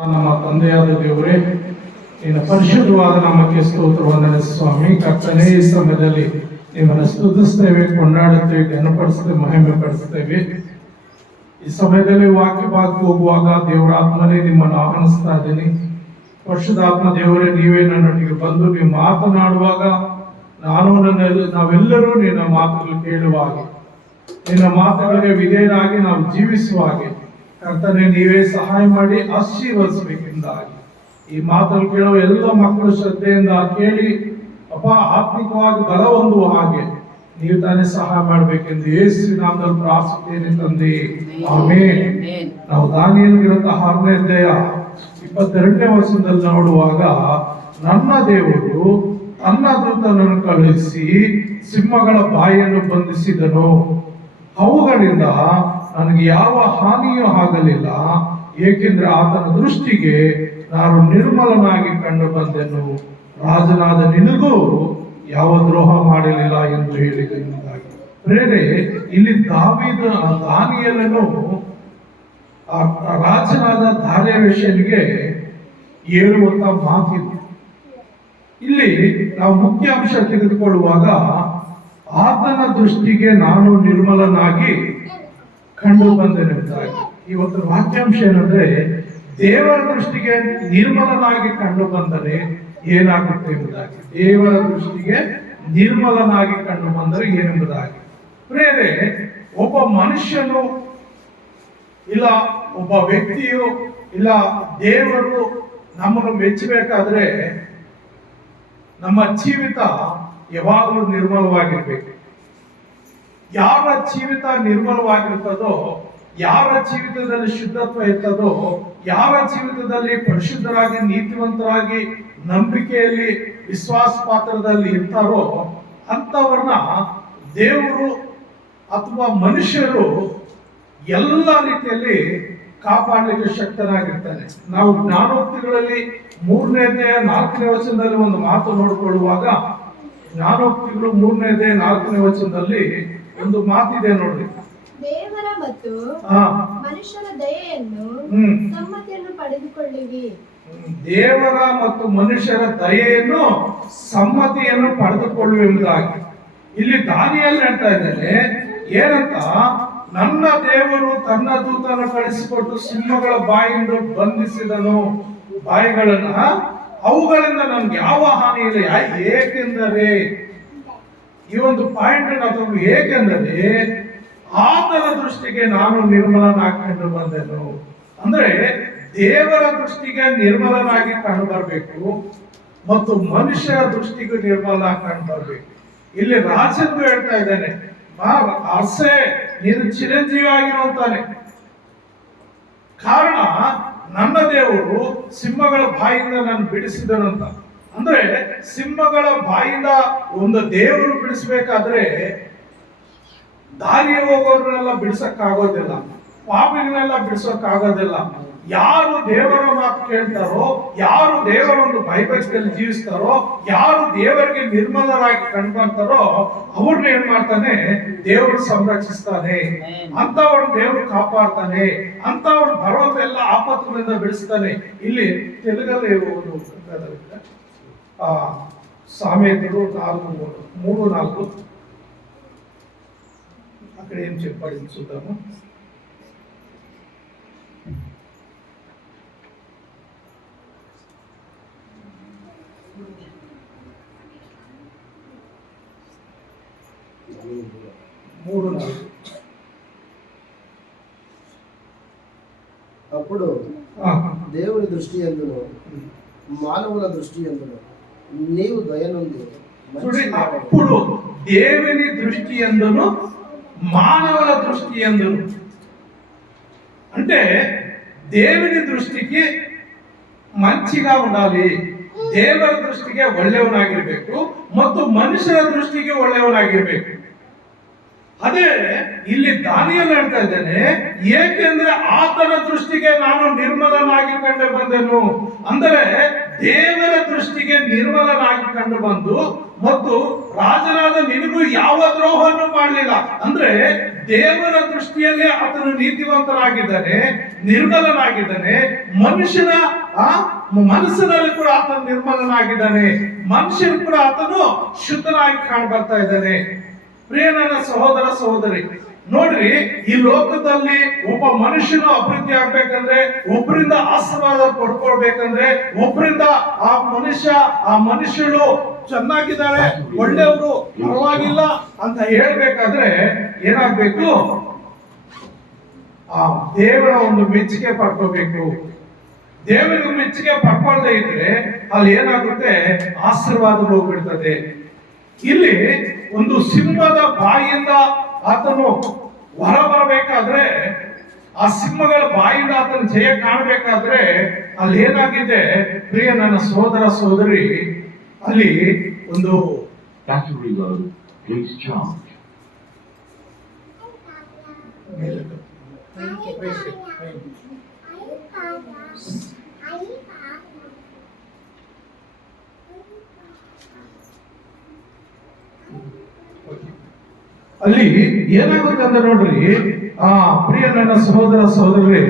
ನಮ್ಮ ತಂದೆಯಾದ ದೇವರೇ, ನಿನ್ನ ಪರಿಶುದ್ಧವಾದ ನಾಮಕ್ಕೆ ಸ್ತೋತ್ರ ವಂದನೆ ಸ್ವಾಮಿ. ಕರ್ತನೇ, ಈ ಸಮಯದಲ್ಲಿ ನಿಮ್ಮನ್ನು ಸ್ತುತಿಸ್ತೇವೆ, ಕೊಂಡಾಡುತ್ತೇವೆ, ಘನಪಡಿಸ್ತೇವೆ, ಮಹಿಮೆ ಪಡಿಸ್ತೇವೆ. ಈ ಸಮಯದಲ್ಲಿ ವಾಕ್ಯ ಭಾಗಕ್ಕೆ ಹೋಗುವಾಗ ದೇವರ ಆತ್ಮನೇ ನಿಮ್ಮನ್ನು ಆಹ್ವಾನಿಸ್ತಾ ಇದ್ದೀನಿ. ಪರಿಶುದ್ಧಾತ್ಮ ದೇವರೇ, ನೀವೇ ನನ್ನೊಟ್ಟಿಗೆ ಬಂದು ನೀವು ಮಾತನಾಡುವಾಗ ನಾವೆಲ್ಲರೂ ನಿನ್ನ ಮಾತುಗಳು ಕೇಳುವ ಹಾಗೆ, ನಿನ್ನ ಮಾತುಗಳಿಗೆ ವಿಧೇಯರಾಗಿ ನಾವು ಜೀವಿಸುವ ಹಾಗೆ ಕರ್ತನೆ ನೀವೇ ಸಹಾಯ ಮಾಡಿ ಆಶೀರ್ವದಿಸಬೇಕೆಂದಾಗಿ ಈ ಮಾತನ್ನು ಕೇಳುವ ಎಲ್ಲ ಮಕ್ಕಳು ಶ್ರದ್ಧೆಯಿಂದ ಕೇಳಿ ಅಪ್ಪ ಆತ್ಮಿಕವಾಗಿ ಬಲ ಹೊಂದುವ ಹಾಗೆ ನೀವು ತಾನೇ ಸಹಾಯ ಮಾಡಬೇಕೆಂದು ಯೇಸುವಿನ ನಾಮದಲ್ಲಿ ಪ್ರಾರ್ಥಿಸುತ್ತೇನೆ ತಂದೆ, ಆಮೆನ್. ನಾವು ದಾನಿಯೇಲನ ಗ್ರಂಥ 6ನೇ ಅಧ್ಯಾಯ 22ನೇ ವಚನದಲ್ಲಿ ನೋಡುವಾಗ, ನನ್ನ ದೇವರು ತನ್ನ ದೂತನನ್ನು ಕಳುಹಿಸಿ ಸಿಂಹಗಳ ಬಾಯಿಯನ್ನು ಬಂಧಿಸಿದನು, ಅವುಗಳಿಂದ ನನಗೆ ಯಾವ ಹಾನಿಯೂ ಆಗಲಿಲ್ಲ, ಏಕೆಂದ್ರೆ ಆತನ ದೃಷ್ಟಿಗೆ ನಾನು ನಿರ್ಮಲನಾಗಿ ಕಂಡು ಬಂದೆನು, ರಾಜನಾದ ನಿನಗೂ ಯಾವ ದ್ರೋಹ ಮಾಡಲಿಲ್ಲ ಎಂದು ಹೇಳಿದ್ದಾಗಿ. ಪ್ರೇರೆ, ಇಲ್ಲಿ ದಾನಿಯೇಲನು ರಾಜನಾದ ದಾರ್ಯಾವೆಷನಿಗೆ ಹೇಳುವಂತ ಮಾತಿದೆ. ಇಲ್ಲಿ ನಾವು ಮುಖ್ಯ ಅಂಶ ತೆಗೆದುಕೊಳ್ಳುವಾಗ, ಆತನ ದೃಷ್ಟಿಗೆ ನಾನು ನಿರ್ಮಲನಾಗಿ ಕಂಡು ಬಂದೆನೆಂದಾಗಿ. ಇವತ್ತು ವಾಕ್ಯಾಂಶ ಏನಂದ್ರೆ, ದೇವರ ದೃಷ್ಟಿಗೆ ನಿರ್ಮಲನಾಗಿ ಕಂಡು ಬಂದರೆ ಏನಾಗುತ್ತೆ ಎಂಬುದಾಗಿ. ದೇವರ ದೃಷ್ಟಿಗೆ ನಿರ್ಮಲನಾಗಿ ಕಂಡು ಬಂದರೆ ಏನೆಂಬುದಾಗಿ. ಪ್ರೇರೆ, ಒಬ್ಬ ಮನುಷ್ಯನು ಇಲ್ಲ ಒಬ್ಬ ವ್ಯಕ್ತಿಯು ಇಲ್ಲ ದೇವರು ನಮ್ಮನ್ನು ಮೆಚ್ಚಬೇಕಾದ್ರೆ ನಮ್ಮ ಜೀವಿತ ಯಾವಾಗಲೂ ನಿರ್ಮಲವಾಗಿರ್ಬೇಕು. ಯಾರ ಜೀವಿತ ನಿರ್ಮಲವಾಗಿರ್ತದೋ, ಯಾರ ಜೀವಿತದಲ್ಲಿ ಶುದ್ಧತ್ವ ಇರ್ತದೋ, ಯಾರ ಜೀವಿತದಲ್ಲಿ ಪರಿಶುದ್ಧರಾಗಿ ನೀತಿವಂತರಾಗಿ ನಂಬಿಕೆಯಲ್ಲಿ ವಿಶ್ವಾಸ ಪಾತ್ರದಲ್ಲಿ ಇರ್ತಾರೋ ಅಂತವರನ್ನ ದೇವರು ಅಥವಾ ಮನುಷ್ಯರು ಎಲ್ಲ ರೀತಿಯಲ್ಲಿ ಕಾಪಾಡಲಿಕ್ಕೆ ಶಕ್ತನಾಗಿರ್ತಾನೆ. ನಾವು ಜ್ಞಾನೋಕ್ತಿಗಳಲ್ಲಿ 3ನೇ ಅಧ್ಯಾಯ 4ನೇ ವಚನದಲ್ಲಿ ಒಂದು ಮಾತು ನೋಡಿಕೊಳ್ಳುವಾಗ, ಜ್ಞಾನೋಕ್ತಿಗಳು 3ನೇ ಅಧ್ಯಾಯ 4ನೇ ವಚನದಲ್ಲಿ ಒಂದು ಮಾತಿದೆ ನೋಡ್ರಿ. ದೇವರ ಮತ್ತು ಮನುಷ್ಯರ ದಯೆಯನ್ನು ಸಮ್ಮತಿಯನ್ನು ಪಡೆದುಕೊಳ್ಳಿರಿ. ದೇವರ ಮತ್ತು ಮನುಷ್ಯರ ದಯೆಯನ್ನು ಸಮ್ಮತಿಯನ್ನು ಪಡೆದುಕೊಳ್ಳುವುದಾಗಿ ಇಲ್ಲಿ ದಾನಿಯೇಲನು ಹೇಳ್ತಾ ಇದ್ದಾನೆ. ಏನಂತ? ನನ್ನ ದೇವರು ತನ್ನ ದೂತನ ಕಳಿಸಿಕೊಟ್ಟು ಸಿಂಹಗಳ ಬಾಯಿಂದ ಬಂಧಿಸಿದನು, ಬಾಯಿಗಳನ್ನ, ಅವುಗಳಿಂದ ನನ್ಗೆ ಯಾವ ಹಾನಿ ಇಲ್ಲ. ಏಕೆಂದರೆ ಈ ಒಂದು ಪಾಯಿಂಟ್ ಅಥವಾ ಏಕೆಂದರೆ ಆತನ ದೃಷ್ಟಿಗೆ ನಾನು ನಿರ್ಮಲನಾಗಿ ಕಂಡು ಬಂದೆನು. ಅಂದ್ರೆ ದೇವರ ದೃಷ್ಟಿಗೆ ನಿರ್ಮಲನಾಗಿ ಕಂಡು ಬರಬೇಕು ಮತ್ತು ಮನುಷ್ಯರ ದೃಷ್ಟಿಗೂ ನಿರ್ಮಲನಾಗಿ ಕಂಡು ಬರಬೇಕು. ಇಲ್ಲಿ ರಾಜನಿಗೂ ಹೇಳ್ತಾ ಇದ್ದಾನೆ, ಅರ್ಸೆ ನೀನು ಚಿರಂಜೀವಿ ಆಗಿರುವಂತಾನೆ. ಕಾರಣ ನನ್ನ ದೇವರು ಸಿಂಹಗಳ ಬಾಯಿಂದ ನಾನು ಬಿಡಿಸಿದನಂತ. ಅಂದ್ರೆ ಸಿಂಹಗಳ ಬಾಯಿಂದ ಒಂದು ದೇವರು ಬಿಡಿಸ್ಬೇಕಾದ್ರೆ ದಾರಿ ಹೋಗೋರ್ನೆಲ್ಲ ಬಿಡಿಸಕ್ಕಾಗೋದಿಲ್ಲ, ಪಾಪಿಗಳನ್ನೆಲ್ಲ ಬಿಡಿಸೋಕ್ಕಾಗೋದಿಲ್ಲ. ಯಾರು ದೇವರ ಮಾತು ಕೇಳ್ತಾರೋ, ಯಾರು ದೇವರ ಒಂದು ಭಯಭಕ್ತಿಯಲ್ಲಿ ಜೀವಿಸ್ತಾರೋ, ಯಾರು ದೇವರಿಗೆ ನಿರ್ಮಲರಾಗಿ ಕಂಡ್ಬರ್ತಾರೋ ಅವ್ರನ್ನ ಏನ್ ಮಾಡ್ತಾನೆ? ದೇವರು ಸಂರಕ್ಷಿಸ್ತಾನೆ, ಅಂತವ್ರನ್ನ ದೇವರು ಕಾಪಾಡ್ತಾನೆ, ಅಂತವ್ರು ಬರೋದೆಲ್ಲ ಆಪತ್ತುಗಳಿಂದ ಬಿಡಿಸ್ತಾನೆ. ಇಲ್ಲಿ ತೆಲುಗಲ್ಲಿ ಸಾಮೆತರು 4:3-4 అక్కడ ఏం చెప్పాడు చూద్దాము. అప్పుడు దేవుని దృష్టి యందును మానవుల దృష్టి యందును నీవు దయనుంది. అప్పుడు దేవుని దృష్టి యందును మానవుల దృష్టి యందును, అంటే దేవుని దೃಷ್ಟಿಗೆ ಮಂಚಿగా ఉండాలి, ದೇವರ ದೃಷ್ಟಿಗೆ ಒಳ್ಳೆಯವನಾಗಿರ್ಬೇಕು ಮತ್ತು ಮನುಷ್ಯರ ದೃಷ್ಟಿಗೆ ಒಳ್ಳೆಯವನಾಗಿರ್ಬೇಕು. ಅದೇ ಇಲ್ಲಿ ದಾನಿಯೇಲನು ಹೇಳ್ತಾ ಇದ್ದಾನೆ, ಏಕೆಂದ್ರೆ ಆತನ ದೃಷ್ಟಿಗೆ ನಾನು ನಿರ್ಮಲನಾಗಿ ಕಂಡು ಬಂದೆನು. ಅಂದರೆ ದೇವರ ದೃಷ್ಟಿಗೆ ನಿರ್ಮಲನಾಗಿ ಕಂಡು ಬಂದು ಮತ್ತು ರಾಜನಾದ ನಿನಗೂ ಯಾವ ದ್ರೋಹವನ್ನು ಮಾಡಲಿಲ್ಲ. ಅಂದ್ರೆ ದೇವರ ದೃಷ್ಟಿಯಲ್ಲಿ ಆತನು ನೀತಿವಂತನಾಗಿದ್ದಾನೆ, ನಿರ್ಮಲನಾಗಿದ್ದಾನೆ. ಮನುಷ್ಯನ ಮನಸ್ಸಿನಲ್ಲಿ ಕೂಡ ಆತನು ನಿರ್ಮಲನಾಗಿದ್ದಾನೆ. ಮನುಷ್ಯನು ಕೂಡ ಆತನು ಶುದ್ಧನಾಗಿ ಕಾಣ್ ಬರ್ತಾ ಇದ್ದಾನೆ. ಪ್ರಿಯ ನನ್ನ ಸಹೋದರ ಸಹೋದರಿ, ನೋಡ್ರಿ, ಈ ಲೋಕದಲ್ಲಿ ಒಬ್ಬ ಮನುಷ್ಯನು ಅಭಿವೃದ್ಧಿ ಆಗ್ಬೇಕಂದ್ರೆ, ಒಬ್ಬರಿಂದ ಆಶೀರ್ವಾದ ಪಡ್ಕೊಳ್ಬೇಕಂದ್ರೆ, ಒಬ್ಬರಿಂದ ಆ ಮನುಷ್ಯರು ಚೆನ್ನಾಗಿದ್ದಾರೆ, ಒಳ್ಳೆಯವರು, ಪರವಾಗಿಲ್ಲ ಅಂತ ಹೇಳ್ಬೇಕಾದ್ರೆ ಏನಾಗ್ಬೇಕು? ಆ ದೇವರ ಒಂದು ಮೆಚ್ಚುಗೆ ಪಡ್ಕೋಬೇಕು. ದೇವರಿಗೆ ಮೆಚ್ಚುಗೆ ಪಡ್ಕೊಳ್ದೇ ಇದ್ರೆ ಅಲ್ಲಿ ಏನಾಗುತ್ತೆ? ಆಶೀರ್ವಾದ ಹೋಗ್ಬಿಡ್ತದೆ. ಇಲ್ಲಿ ಒಂದು ಸಿಂಹದ ಬಾಯಿಯಿಂದ ಆತನು ಹೊರ ಬರಬೇಕಾದ್ರೆ, ಆ ಸಿಂಹಗಳ ಬಾಯಿಂದ ಆತನ ಜಯ ಕಾಣಬೇಕಾದ್ರೆ ಅಲ್ಲಿ ಏನಾಗಿದೆ? ಪ್ರಿಯ ನನ್ನ ಸಹೋದರ ಸಹೋದರಿ, ಅಲ್ಲಿ ಒಂದು battery low, please charge. ಅಲ್ಲಿ ಏನಾಗುತ್ತೆ ಅಂತ ನೋಡ್ರಿ, ಆ ಪ್ರಿಯ ನನ್ನ ಸಹೋದರ ಸಹೋದರರೇ,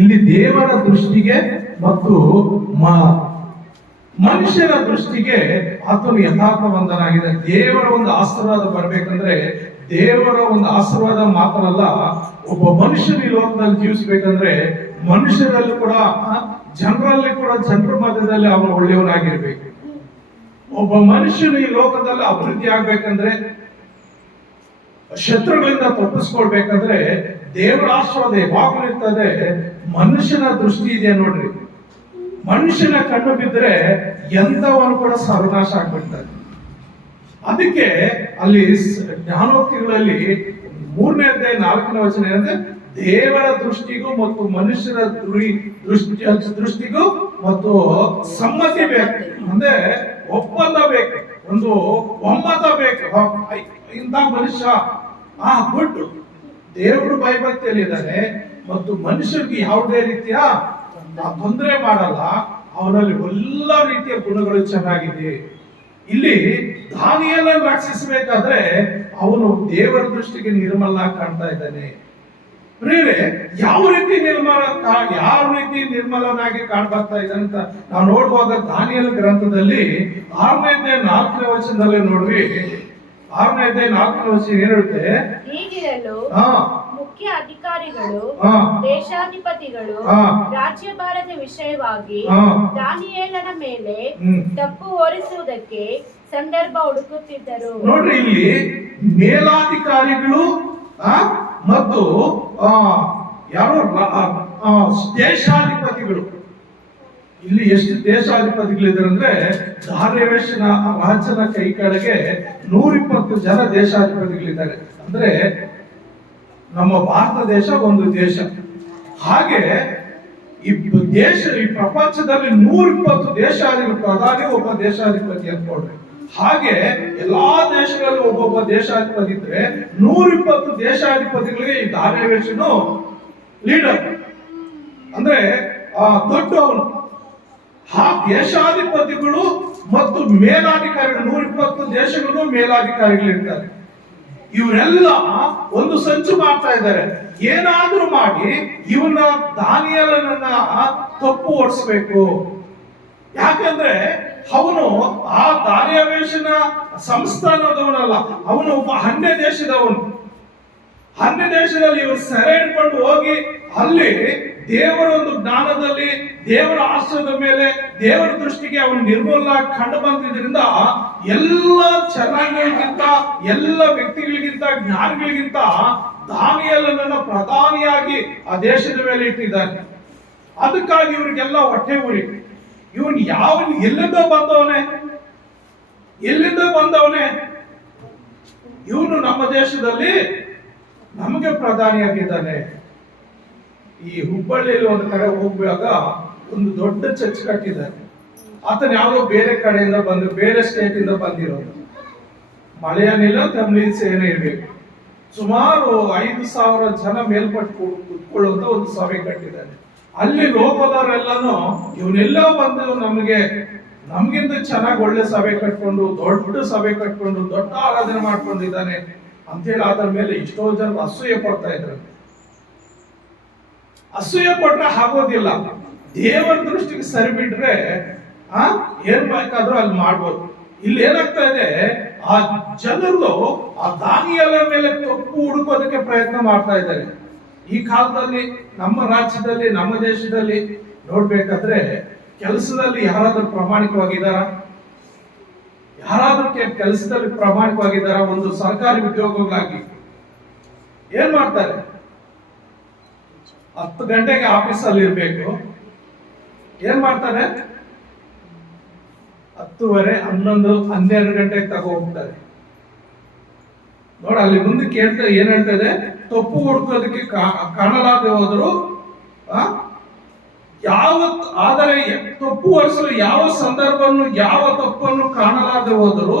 ಇಲ್ಲಿ ದೇವರ ದೃಷ್ಟಿಗೆ ಮತ್ತು ಮನುಷ್ಯರ ದೃಷ್ಟಿಗೆ ಆತನು ಯಥಾರ್ಥವಂತನಾಗಿದೆ. ದೇವರ ಒಂದು ಆಶೀರ್ವಾದ ಬರ್ಬೇಕಂದ್ರೆ, ದೇವರ ಒಂದು ಆಶೀರ್ವಾದ ಮಾತ್ರ ಅಲ್ಲ, ಒಬ್ಬ ಮನುಷ್ಯನ ಈ ಲೋಕದಲ್ಲಿ ಜೀವಿಸ್ಬೇಕಂದ್ರೆ ಮನುಷ್ಯರಲ್ಲಿ ಕೂಡ, ಜನರಲ್ಲಿ ಕೂಡ, ಜನರ ಮಧ್ಯದಲ್ಲಿ ಅವನು ಒಳ್ಳೆಯವನಾಗಿರ್ಬೇಕು. ಒಬ್ಬ ಮನುಷ್ಯನು ಈ ಲೋಕದಲ್ಲಿ ಅಭಿವೃದ್ಧಿ ಆಗ್ಬೇಕಂದ್ರೆ, ಶತ್ರುಗಳಿಂದ ತಪ್ಪಿಸ್ಕೊಳ್ಬೇಕಂದ್ರೆ ದೇವರ ಆಶೀರ್ವಾದ ಯಾವಾಗಲೂ ಇರ್ತದೆ. ಮನುಷ್ಯನ ದೃಷ್ಟಿ ಇದೆ ನೋಡ್ರಿ, ಮನುಷ್ಯನ ಕಣ್ಣು ಬಿದ್ದರೆ ಎಂತವನು ಕೂಡ ಸರ್ವನಾಶ ಆಗ್ಬಿಡ್ತಾರೆ. ಅದಕ್ಕೆ ಅಲ್ಲಿ ಜ್ಞಾನೋಕ್ತಿಗಳಲ್ಲಿ 3ನೇ ಅಧ್ಯಾಯ 4ನೇ ವಚನ ಏನಂದ್ರೆ, ದೇವರ ದೃಷ್ಟಿಗೂ ಮತ್ತು ಮನುಷ್ಯರ ದೃಷ್ಟಿಗೂ ಮತ್ತು ಸಮ್ಮತಿ ಬೇಕು. ಅಂದ್ರೆ ಒಪ್ಪಂದ ಬೇಕು, ಒಂದು ಒಮ್ಮತ ಬೇಕು. ಇಂಥ ಮನುಷ್ಯ ಗುಡ್, ದೇವರು ಭಯಭಕ್ತಿಯಲ್ಲಿ ಇದ್ದಾನೆ ಮತ್ತು ಮನುಷ್ಯರಿಗೆ ಯಾವುದೇ ರೀತಿಯ ತೊಂದರೆ ಮಾಡಲ್ಲ, ಅವನಲ್ಲಿ ಎಲ್ಲ ರೀತಿಯ ಗುಣಗಳು ಚೆನ್ನಾಗಿದೆ. ಇಲ್ಲಿ ದಾನಿಯೇಲನನ್ನು ರಕ್ಷಿಸಬೇಕಾದ್ರೆ ಅವನು ದೇವರ ದೃಷ್ಟಿಗೆ ನಿರ್ಮಲ ಕಾಣ್ತಾ ಇದ್ದಾನೆ. ಪ್ರಿಯರೇ, ಯಾವ ರೀತಿ ನಿರ್ಮಲನಾಗಿ ಕಾಣ್ಬರ್ತಾ ಇದ್ದಾನೆ ಅಂತ ನಾವು ನೋಡುವಾಗ ದಾನಿಯೇಲ ಗ್ರಂಥದಲ್ಲಿ 6ನೇ ಅಧ್ಯಾಯ 4ನೇ ವಚನದಲ್ಲಿ ನೋಡ್ರಿ, 6ನೇ ಅಧ್ಯಾಯ 4ನೇ ವಚನ ಏನ್ ಹೇಳುತ್ತೆ? ಹೀಗಿರಲು ಮುಖ್ಯ ಅಧಿಕಾರಿಗಳು, ದೇಶಾಧಿಪತಿಗಳು ರಾಜ್ಯಭಾರದ ವಿಷಯವಾಗಿ ದಾನಿಯೇಲನ ಮೇಲೆ ತಪ್ಪು ಹೊರಿಸುವುದಕ್ಕೆ ಸಂದರ್ಭ ಹುಡುಕುತ್ತಿದ್ದರು. ನೋಡ್ರಿ, ಇಲ್ಲಿ ಮೇಲಾಧಿಕಾರಿಗಳು ಮತ್ತು ಯಾರು ದೇಶಾಧಿಪತಿಗಳು, ಇಲ್ಲಿ ಎಷ್ಟು ದೇಶಾಧಿಪತಿಗಳಿದ್ದಾರೆ ಅಂದ್ರೆ, ದಾರ್ಯಾವೇಶನ ರಾಜನ ಕೈ ಕೆಳಗೆ 120 ಜನ ದೇಶಾಧಿಪತಿಗಳಿದ್ದಾರೆ. ಅಂದ್ರೆ ನಮ್ಮ ಭಾರತ ದೇಶ ಒಂದು ದೇಶ. ಹಾಗೆ ಈ ಪ್ರಪಂಚದಲ್ಲಿ 120 ದೇಶಾಧಿಪತಿ, ಪ್ರಧಾನಿ ಒಬ್ಬ ದೇಶಾಧಿಪತಿ ಅನ್ಕೊಳ್ರಿ. ಹಾಗೆ ಎಲ್ಲಾ ದೇಶಗಳಲ್ಲಿ ಒಬ್ಬೊಬ್ಬ ದೇಶಾಧಿಪತಿ ಇದ್ರೆ 120 ದೇಶಾಧಿಪತಿಗಳಿಗೆ ಈ ದಾರ್ಯಾವೇಶನು ಲೀಡರ್, ಅಂದ್ರೆ ದೊಡ್ಡವನು. ಆ ದೇಶಾಧಿಪತಿಗಳು ಮತ್ತು ಮೇಲಾಧಿಕಾರಿಗಳು, 120 ದೇಶಗಳು ಮೇಲಾಧಿಕಾರಿಗಳಿರ್ತಾರೆ. ಇವರೆಲ್ಲ ಒಂದು ಸಂಚು ಮಾಡ್ತಾ ಇದ್ದಾರೆ, ಏನಾದ್ರೂ ಮಾಡಿ ಇವನ್ನ ದಾನಿಯೇಲನನ್ನ ತಪ್ಪು ಓಡಿಸ್ಬೇಕು. ಯಾಕಂದ್ರೆ ಅವನು ಆ ದಾರ್ಯಾವೇಶನ ಸಂಸ್ಥಾನದವನಲ್ಲ, ಅವನು ಒಬ್ಬ ಅನ್ಯ ದೇಶದವನು. ಅನ್ಯ ದೇಶದಲ್ಲಿ ಇವರು ಸೆರೆ ಹಿಡ್ಕೊಂಡು ಹೋಗಿ ಅಲ್ಲಿ ದೇವರ ಒಂದು ಜ್ಞಾನದಲ್ಲಿ, ದೇವರ ಆಶ್ರಯದ ಮೇಲೆ, ದೇವರ ದೃಷ್ಟಿಗೆ ಅವನು ನಿರ್ಮೂಲ ಕಂಡು ಬಂದಿದ್ರಿಂದ ಎಲ್ಲ ಚೆನ್ನಾಗಿಗಿಂತ, ಎಲ್ಲ ವ್ಯಕ್ತಿಗಳಿಗಿಂತ, ಜ್ಞಾನಿಗಳಿಗಿಂತ ದಾನಿಯೇಲನನ್ನ ಪ್ರಧಾನಿಯಾಗಿ ಆ ದೇಶದ ಮೇಲೆ ಇಟ್ಟಿದ್ದಾನೆ. ಅದಕ್ಕಾಗಿ ಇವರಿಗೆಲ್ಲ ಹೊಟ್ಟೆ ಉರಿ. ಇವನು ಎಲ್ಲಿಂದ ಬಂದವನೇ? ಇವನು ನಮ್ಮ ದೇಶದಲ್ಲಿ ನಮಗೆ ಪ್ರಧಾನಿಯಾಗಿದ್ದಾನೆ. ಈ ಹುಬ್ಬಳ್ಳಿಯಲ್ಲಿ ಒಂದು ಕಡೆ ಹೋಗುವಾಗ ಒಂದು ದೊಡ್ಡ ಚರ್ಚ್ ಕಟ್ಟಿದ್ದಾರೆ. ಆತನ ಯಾವುದೋ ಬೇರೆ ಕಡೆಯಿಂದ ಬೇರೆ ಸ್ಟೇಟ್ ಇಂದ ಬಂದಿರೋದು, ಮಲಯಾಳಿಲ್ಲ, ತಮಿಳಿನ್ಸ್ ಏನೇ ಇರ್ಬೇಕು. ಸುಮಾರು 5,000 ಜನ ಮೇಲ್ಪಟ್ಟು ಕುತ್ಕೊಳ್ಳುವಂತ ಒಂದು ಸಭೆ ಕಟ್ಟಿದ್ದಾನೆ. ಅಲ್ಲಿ ಲೋಕದವರೆಲ್ಲಾನು ಇವನೆಲ್ಲ ಬಂದು ನಮಗೆ ನಮ್ಗಿಂತ ಚೆನ್ನಾಗಿ ಒಳ್ಳೆ ಸಭೆ ಕಟ್ಕೊಂಡು ದೊಡ್ಡ ಸಭೆ ಕಟ್ಕೊಂಡು ದೊಡ್ಡ ಆರಾಧನೆ ಮಾಡ್ಕೊಂಡಿದ್ದಾನೆ ಅಂತೇಳಿ ಅದರ ಮೇಲೆ ಎಷ್ಟೋ ಜನ ಅಸೂಯೆ ಪಡ್ತಾ ಇದ್ದಾರೆ. ಅಸೂಯೆ ಪಟ್ರೆ ಆಗೋದಿಲ್ಲ. ದೇವರ ದೃಷ್ಟಿಗೆ ಸರಿ ಬಿಟ್ರೆ ಏನ್ ಬೇಕಾದ್ರೂ ಅಲ್ಲಿ ಮಾಡ್ಬೋದು. ಇಲ್ಲಿ ಏನಾಗ್ತಾ ಇದೆ, ಆ ಜನರು ಆ ದಾನಿಯೇಲನ ಮೇಲೆ ತಪ್ಪು ಹುಡುಕೋದಕ್ಕೆ ಪ್ರಯತ್ನ ಮಾಡ್ತಾ ಇದ್ದಾರೆ. ಈ ಕಾಲದಲ್ಲಿ ನಮ್ಮ ರಾಜ್ಯದಲ್ಲಿ, ನಮ್ಮ ದೇಶದಲ್ಲಿ ನೋಡ್ಬೇಕಾದ್ರೆ ಕೆಲಸದಲ್ಲಿ ಯಾರಾದ್ರೂ ಪ್ರಾಮಾಣಿಕವಾಗಿದ್ದಾರ? ಯಾರಾದ್ರೂ ಕೆಲಸದಲ್ಲಿ ಪ್ರಾಮಾಣಿಕವಾಗಿದ್ದಾರ? ಒಂದು ಸರ್ಕಾರಿ ಉದ್ಯೋಗಗಳಾಗಿ ಏನ್ ಮಾಡ್ತಾರೆ? 10 ಗಂಟೆಗೆ ಆಫೀಸಲ್ಲಿ ಇರ್ಬೇಕು. ಏನ್ ಮಾಡ್ತಾರೆ? 10:30, 11, 12 ಗಂಟೆಗೆ ತಗೋ ಹೋಗ್ತಾರೆ. ನೋಡ, ಅಲ್ಲಿ ಮುಂದೆ ಕೇಳ್ತಾರೆ, ಏನ್ ಹೇಳ್ತದೆ? ತಪ್ಪು ಹುಡುಕೋದಕ್ಕೆ ಕಾಣಲಾದೆ ಹೋದ್ರು ಆದರೆ ತಪ್ಪು ಹೊರಿಸಲು ಯಾವ ಸಂದರ್ಭವನ್ನು, ಯಾವ ತಪ್ಪನ್ನು ಕಾಣಲಾದೆ ಹೋದರು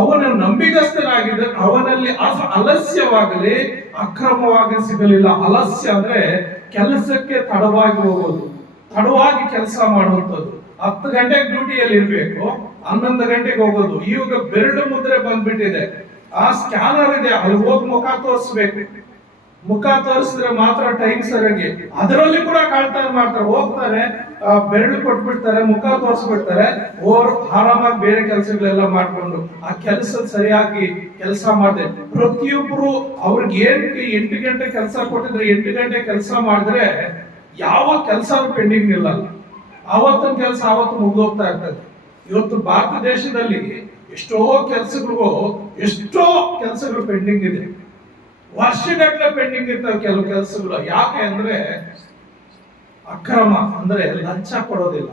ಅವನ ನಂಬಿಗಸ್ತನಾಗಿದ್ದ ಅವನಲ್ಲಿ ಅಲಸ್ಯವಾಗಲಿ ಅಕ್ರಮವಾಗಿ ಸಿಗಲಿಲ್ಲ. ಅಲಸ್ಯ ಅಂದ್ರೆ ಕೆಲಸಕ್ಕೆ ತಡವಾಗಿ ಹೋಗೋದು, ತಡವಾಗಿ ಕೆಲಸ ಮಾಡುವಂಥದ್ದು. 10 ಗಂಟೆಗೆ ಡ್ಯೂಟಿಯಲ್ಲಿ ಇರ್ಬೇಕು, 11 ಗಂಟೆಗೆ ಹೋಗೋದು. ಇವಾಗ ಬೆರಳು ಮುದ್ರೆ ಬಂದ್ಬಿಟ್ಟಿದೆ, ಆ ಸ್ಕ್ಯಾನರ್ ಇದೆ, ಅಲ್ಲಿ ಹೋಗಿ ಮುಖ ತೋರಿಸ್ಬೇಕು. ಮುಖ ತೋರಿಸಿದ್ರೆ ಮಾತ್ರ ಟೈಮ್ ಸರಿಯಾಗಿ. ಅದರಲ್ಲಿ ಕೂಡ ಕಳ್ತನ ಮಾಡ್ತಾರೆ. ಹೋಗ್ತಾರೆ, ಬೆರಳು ಕೊಟ್ಬಿಡ್ತಾರೆ, ಮುಖ ತೋರಿಸ್ಬಿಡ್ತಾರೆ, ಆರಾಮಾಗಿ ಬೇರೆ ಕೆಲಸಗಳೆಲ್ಲ ಮಾಡ್ಕೊಂಡು ಆ ಕೆಲಸ ಸರಿಯಾಗಿ ಕೆಲಸ ಮಾಡಿದೆ. ಪ್ರತಿಯೊಬ್ಬರು ಅವ್ರಿಗೆ 8 ಗಂಟೆ ಕೆಲಸ ಕೊಟ್ಟಿದ್ರೆ 8 ಗಂಟೆ ಕೆಲಸ ಮಾಡಿದ್ರೆ ಯಾವ ಕೆಲಸ ಪೆಂಡಿಂಗ್ ನಿಲ್ಲಲ್ಲ. ಆವತ್ತಿನ ಕೆಲಸ ಆವತ್ತು ಮುಗಿದೋಗ್ತಾ ಇರ್ತದೆ. ಇವತ್ತು ಭಾರತ ದೇಶದಲ್ಲಿ ಎಷ್ಟೋ ಕೆಲಸಗಳು ಪೆಂಡಿಂಗ್ ಇದೆ. ವರ್ಷಗಟ್ಟಲೆ ಪೆಂಡಿಂಗ್ ಇರ್ತವೆ ಕೆಲವು ಕೆಲಸಗಳು. ಯಾಕೆ ಅಂದ್ರೆ ಅಕ್ರಮ, ಅಂದ್ರೆ ಲಂಚ ಕೊಡೋದಿಲ್ಲ.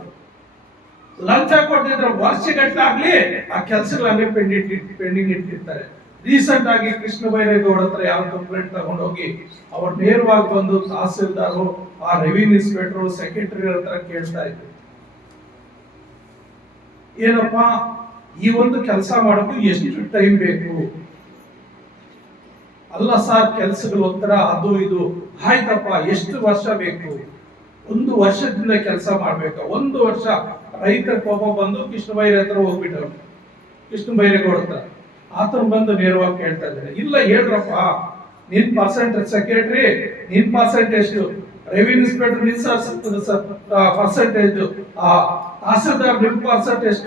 ಲಂಚ ಕೊಟ್ಟಿದ್ರೆ ವರ್ಷಗಟ್ಟಲೆ ಆಗ್ಲಿ ಆ ಕೆಲಸಗಳನ್ನೇ ಪೆಂಡಿಂಗ್ ಇಟ್ಟಿರ್ತಾರೆ. ರೀಸೆಂಟ್ ಆಗಿ ಕೃಷ್ಣ ಬೈರೇಗೌಡ ಹತ್ರ ಯಾವ ಕಂಪ್ಲೇಂಟ್ ತಗೊಂಡೋಗಿ ಅವ್ರು ನೇರವಾಗಿ ಬಂದು ತಹಸೀಲ್ದಾರು, ಆ ರೆವಿನ್ಯೂ ಇನ್ಸ್ಪೆಕ್ಟರ್, ಸೆಕ್ರೆಟರಿ ಹತ್ರ ಕೇಳ್ತಾ ಇದ್ರು, ಏನಪ್ಪಾ ಈ ಒಂದು ಕೆಲಸ ಮಾಡೋದು ಎಷ್ಟು ಟೈಮ್ ಬೇಕು? ಅಲ್ಲ ಸರ್, ಕೆಲಸಗಳು ಒಂಥರ ಅದು ಇದು. ಆಯ್ತಪ್ಪ, ಎಷ್ಟು ವರ್ಷ ಬೇಕು? 1 ವರ್ಷದಿಂದ ಕೆಲಸ ಮಾಡ್ಬೇಕ? 1 ವರ್ಷ. ರೈತರ ಕೋಪ ಬಂದು ಕೃಷ್ಣ ಬೈರೆ ಹತ್ರ ಹೋಗ್ಬಿಟ್ಟವ್ರು, ಕೃಷ್ಣ ಬೈರೇಗೌಡ ಹತ್ರ. ಆತನ ಬಂದು ನೇರವಾಗಿ ಕೇಳ್ತಾ ಇದ್ದಾರೆ, ಇಲ್ಲ ಹೇಳ್ರಪ್ಪ, ನಿನ್ ಪರ್ಸೆಂಟೇಜ್, ಸೆಕ್ರೆಟರಿ ನಿನ್ ಪರ್ಸೆಂಟೇಜ್, ರೆವಿನ್ಯೂ ಇನ್ಸ್ಪೆಕ್ಟರ್ ನಿನ್ ಪರ್ಸೆಂಟೇಜ್, ತಹಸೀಲ್ದಾರ್ ನಿಮ್ ಪರ್ಸೆಂಟೇಜ್,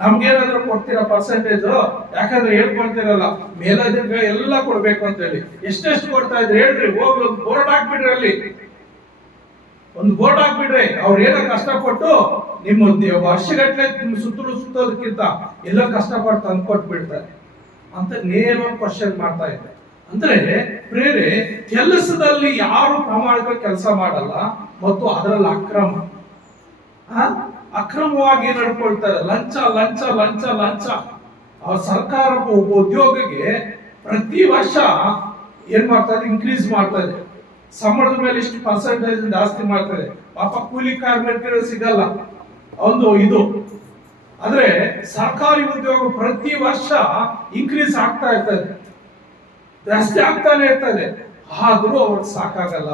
ನಮ್ಗೇನಾದ್ರೂ ಕೊಡ್ತೀರಾ ಪರ್ಸೆಂಟೇಜ್? ಯಾಕಂದ್ರೆ ಹೇಳ್ಕೊಳ್ತೀರಲ್ಲ, ಮೇಲಧಿಕಾರಿ ಎಲ್ಲ ಕೊಡ್ಬೇಕು ಅಂತ ಹೇಳಿ. ಎಷ್ಟೆಷ್ಟು ಕೊಡ್ತಾ ಇದ್ರಿ ಹೇಳ್ರಿ, ಹೋಗಿ ಒಂದು ಬೋರ್ಡ್ ಹಾಕ್ಬಿಡ್ರಿ, ಅಲ್ಲಿ ಒಂದು ಬೋರ್ಡ್ ಹಾಕ್ಬಿಡ್ರಿ. ಅವ್ರು ಏನೋ ಕಷ್ಟಪಟ್ಟು ನಿಮ್ಮ ವರ್ಷಗಟ್ಟಲೆ ನಿಮ್ಮ ಸುತ್ತೋದಕ್ಕಿಂತ ಎಲ್ಲ ಕಷ್ಟಪಟ್ಟು ತಂದು ಕೊಟ್ಬಿಡ್ತಾರೆ ಅಂತ ನೇರವಾಗಿ ಕ್ವಶನ್ ಮಾಡ್ತಾ ಇದ್ದಾರೆ. ಅಂದ್ರೆ ಪ್ರೇರೆ, ಕೆಲಸದಲ್ಲಿ ಯಾರು ಪ್ರಾಮಾಣಿಕ ಕೆಲಸ ಮಾಡಲ್ಲ ಮತ್ತು ಅದರಲ್ಲಿ ಅಕ್ರಮವಾಗಿ ನಡ್ಕೊಳ್ತಾರೆ. ಲಂಚ ಲಂಚ ಲಂಚ ಲಂಚ. ಆ ಸರ್ಕಾರ ಉದ್ಯೋಗಕ್ಕೆ ಪ್ರತಿ ವರ್ಷ ಏನ್ ಮಾಡ್ತಾ ಇದೆ? ಇನ್ಕ್ರೀಸ್ ಮಾಡ್ತಾ ಇದೆ. ಸಂಬಳದ ಮೇಲೆ ಇಷ್ಟು ಪರ್ಸೆಂಟೇಜ್ ಜಾಸ್ತಿ ಮಾಡ್ತಾರೆ. ಪಾಪ ಕೂಲಿ ಕಾರ್ಮಿಕರು ಸಿಗಲ್ಲ ಒಂದು ಇದು. ಆದ್ರೆ ಸರ್ಕಾರಿ ಉದ್ಯೋಗ ಪ್ರತಿ ವರ್ಷ ಇನ್ಕ್ರೀಸ್ ಆಗ್ತಾ ಇರ್ತದೆ, ಜಾಸ್ತಿ ಆಗ್ತಾನೆ ಇರ್ತದೆ. ಆದ್ರೂ ಅವ್ರಿಗೆ ಸಾಕಾಗಲ್ಲ.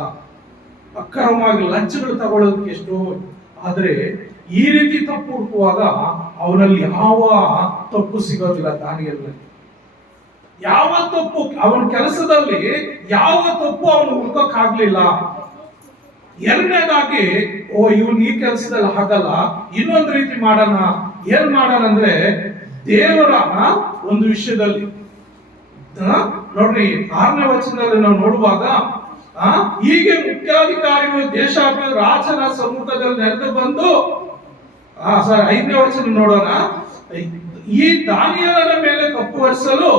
ಅಕ್ರಮವಾಗಿ ಲಂಚಗಳು ತಗೊಳ್ಳೋದಕ್ಕೆ ಎಷ್ಟೋ. ಆದ್ರೆ ಈ ರೀತಿ ತಪ್ಪು ಹುಡುಕುವಾಗ ಅವನಲ್ಲಿ ಯಾವ ತಪ್ಪು ಸಿಗೋದಿಲ್ಲ. ದಾನಿಯೇಲನಲ್ಲಿ ಯಾವ ತಪ್ಪು, ಅವನ ಕೆಲಸದಲ್ಲಿ ಯಾವ ತಪ್ಪು ಅವನು ಹುಡುಕಕ್ಕಾಗ್ಲಿಲ್ಲ. ಎರಡನೇದಾಗಿ, ಇವನ್ ಈ ಕೆಲಸದಲ್ಲಿ ಆಗಲ್ಲ, ಇನ್ನೊಂದು ರೀತಿ ಮಾಡೋಣ. ಏನ್ ಮಾಡೋಣ ಅಂದ್ರೆ, ದೇವರ ಒಂದು ವಿಷಯದಲ್ಲಿ ನೋಡ್ರಿ, 6ನೇ ವಚನದಲ್ಲಿ ನಾವು ನೋಡುವಾಗ, ಹೀಗೆ ಮುಖ್ಯಾಧಿಕಾರಿಗಳು ದೇಶಾದ್ಯಂತ ರಾಜನ ಸಮ್ಮುಖದಲ್ಲಿ ನೆರೆದು ಬಂದು, 5ನೇ ವಚನ ನೋಡೋಣ. ಈ ದಾನಿಯೇಲನ ಮೇಲೆ ತಪ್ಪು ಹೊರಿಸಲು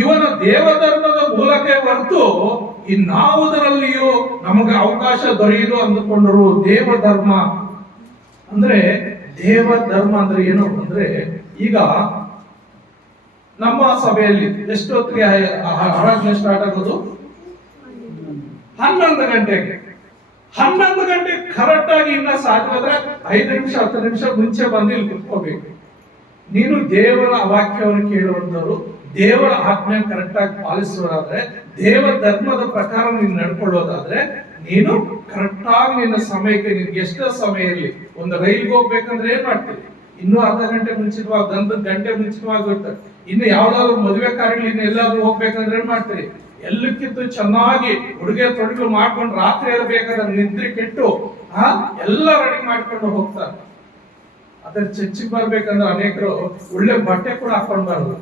ಇವನ ದೇವಧರ್ಮದ ಮೂಲಕ ಹೊರತು ಇನ್ನಾವುದರಲ್ಲಿಯೂ ನಮಗೆ ಅವಕಾಶ ದೊರೆಯದು ಅಂದುಕೊಂಡರು. ದೇವಧರ್ಮ ಅಂದ್ರೆ ಏನು ಅಂದ್ರೆ, ಈಗ ನಮ್ಮ ಸಭೆಯಲ್ಲಿ ಎಷ್ಟೊತ್ತಿಗೆ ಆರಾಧನೆ ಸ್ಟಾರ್ಟ್ ಆಗೋದು? 11 ಗಂಟೆಗೆ. 11 ಗಂಟೆ ಕರೆಕ್ಟ್ ಆಗಿ ಇನ್ನ ಸಾಧ್ಯವಾದ್ರೆ 5 ನಿಮಿಷ 10 ನಿಮಿಷ ಮುಂಚೆ ಬಂದು ಇಲ್ಲಿ ಕುತ್ಕೋಬೇಕು. ನೀನು ದೇವರ ವಾಕ್ಯವನ್ನು ಕೇಳುವಂತವರು, ದೇವರ ಆಜ್ಞೆ ಕರೆಕ್ಟ್ ಆಗಿ ಪಾಲಿಸುವರಾದ್ರೆ, ದೇವ ಧರ್ಮದ ಪ್ರಕಾರ ನೀನು ನಡ್ಕೊಳ್ಳೋದಾದ್ರೆ, ನೀನು ಕರೆಕ್ಟ್ ಆಗಿ ನಿನ್ನ ಸಮಯಕ್ಕೆ, ನಿನ್ಗೆ ಎಷ್ಟೋ ಸಮಯ ಇರಲಿ. ಒಂದು ರೈಲ್ಗೆ ಹೋಗ್ಬೇಕಂದ್ರೆ ಏನ್ ಮಾಡ್ತೀವಿ? ಇನ್ನೂ ಅರ್ಧ ಗಂಟೆ ಮುಂಚಿತವಾಗಿ, ಒಂದು ಗಂಟೆ ಮುಂಚಿತವಾಗಿ ಹೋಗ್ತಾರೆ. ಇನ್ನು ಯಾವ್ದಾದ್ರು ಮದುವೆ ಕಾರ್ಯಗಳು ಇನ್ನು ಎಲ್ಲಾದ್ರೂ ಹೋಗ್ಬೇಕಂದ್ರೆ ಏನ್ ಮಾಡ್ತೀರಿ? ಎಲ್ಲಕ್ಕಿಂತ ಚೆನ್ನಾಗಿ ಉಡುಗೆ ತೊಡುಗೆ ಮಾಡ್ಕೊಂಡು ರಾತ್ರಿ ಎಲ್ಲ ಬೇಕಾದ್ರೆ ನಿದ್ರೆ ಕೆಟ್ಟು ಎಲ್ಲ ರೆಡಿ ಮಾಡ್ಕೊಂಡು ಹೋಗ್ತಾರೆ. ಅದ್ರ ಚರ್ಚಿಗೆ ಬರ್ಬೇಕಂದ್ರೆ ಅನೇಕರು ಒಳ್ಳೆ ಬಟ್ಟೆ ಕೂಡ ಹಾಕೊಂಡ್ ಬರಲ್ಲ.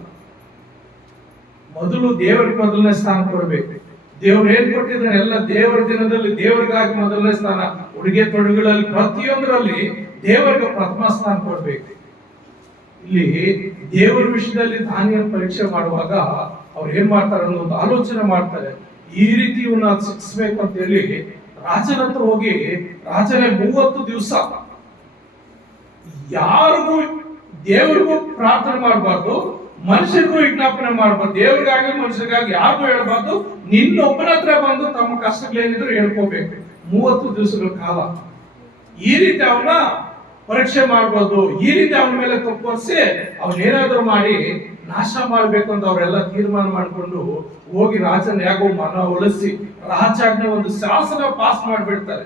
ಮೊದಲು ದೇವರಿಗೆ ಮೊದಲನೇ ಸ್ಥಾನ ಕೊಡ್ಬೇಕು. ದೇವ್ರು ಏನ್ ಕೊಟ್ಟಿದ್ದಾನೆ ಎಲ್ಲ ದೇವರ ದಿನದಲ್ಲಿ ದೇವರಿಗಾಗಿ ಮೊದಲನೇ ಸ್ಥಾನ. ಉಡುಗೆ ತೊಡುಗಳಲ್ಲಿ ಪ್ರತಿಯೊಂದರಲ್ಲಿ ದೇವರಿಗೆ ಪ್ರಥಮ ಸ್ಥಾನ ಕೊಡ್ಬೇಕು. ಇಲ್ಲಿ ದೇವರ ವಿಷಯದಲ್ಲಿ ದಾನಿಯಲ್ ಪರೀಕ್ಷೆ ಮಾಡುವಾಗ ಅವ್ರು ಏನ್ ಮಾಡ್ತಾರೆ ಅನ್ನೋ ಒಂದು ಆಲೋಚನೆ ಮಾಡ್ತಾರೆ. ಈ ರೀತಿ ಇವನ್ನ ಶಿಕ್ಷಿಸ್ಬೇಕು ಅಂತ ಹೇಳಿ ರಾಜನ ಹತ್ರ ಹೋಗಿ, ರಾಜನೇ 30 ದಿವಸ ಯಾರಿಗೂ ದೇವರಿಗೂ ಪ್ರಾರ್ಥನೆ ಮಾಡಬಾರ್ದು, ಮನುಷ್ಯರಿಗೂ ವಿಜ್ಞಾಪನೆ ಮಾಡಬಾರ್ದು, ದೇವ್ರಿಗಾಗಿ ಮನುಷ್ಯರಿಗಾಗಿ ಯಾರಿಗೂ ಹೇಳ್ಬಾರ್ದು, ನಿನ್ನೊಬ್ಬನ ಹತ್ರ ಬಂದು ತಮ್ಮ ಕಷ್ಟಗಳೇನಿದ್ರು ಹೇಳ್ಕೋಬೇಕು 30 ದಿವಸಗಳ ಕಾಲ. ಈ ರೀತಿ ಅವನ್ನ ಪರೀಕ್ಷೆ ಮಾಡ್ಬೋದು. ಈ ರೀತಿ ಅವನ ಮೇಲೆ ತಪ್ಪೊರಿಸಿ ಅವನೇನಾದ್ರೂ ಮಾಡಿ ನಾಶ ಮಾಡ್ಬೇಕು ಅಂತ ಅವರೆಲ್ಲ ತೀರ್ಮಾನ ಮಾಡ್ಕೊಂಡು ಹೋಗಿ ರಾಜನ ಯಾಕೋ ಮನ ಒಲಿಸಿ ರಾಜಾಜ್ಞೆ ಒಂದು ಶಾಸನ ಪಾಸ್ ಮಾಡ್ಬಿಡ್ತಾರೆ.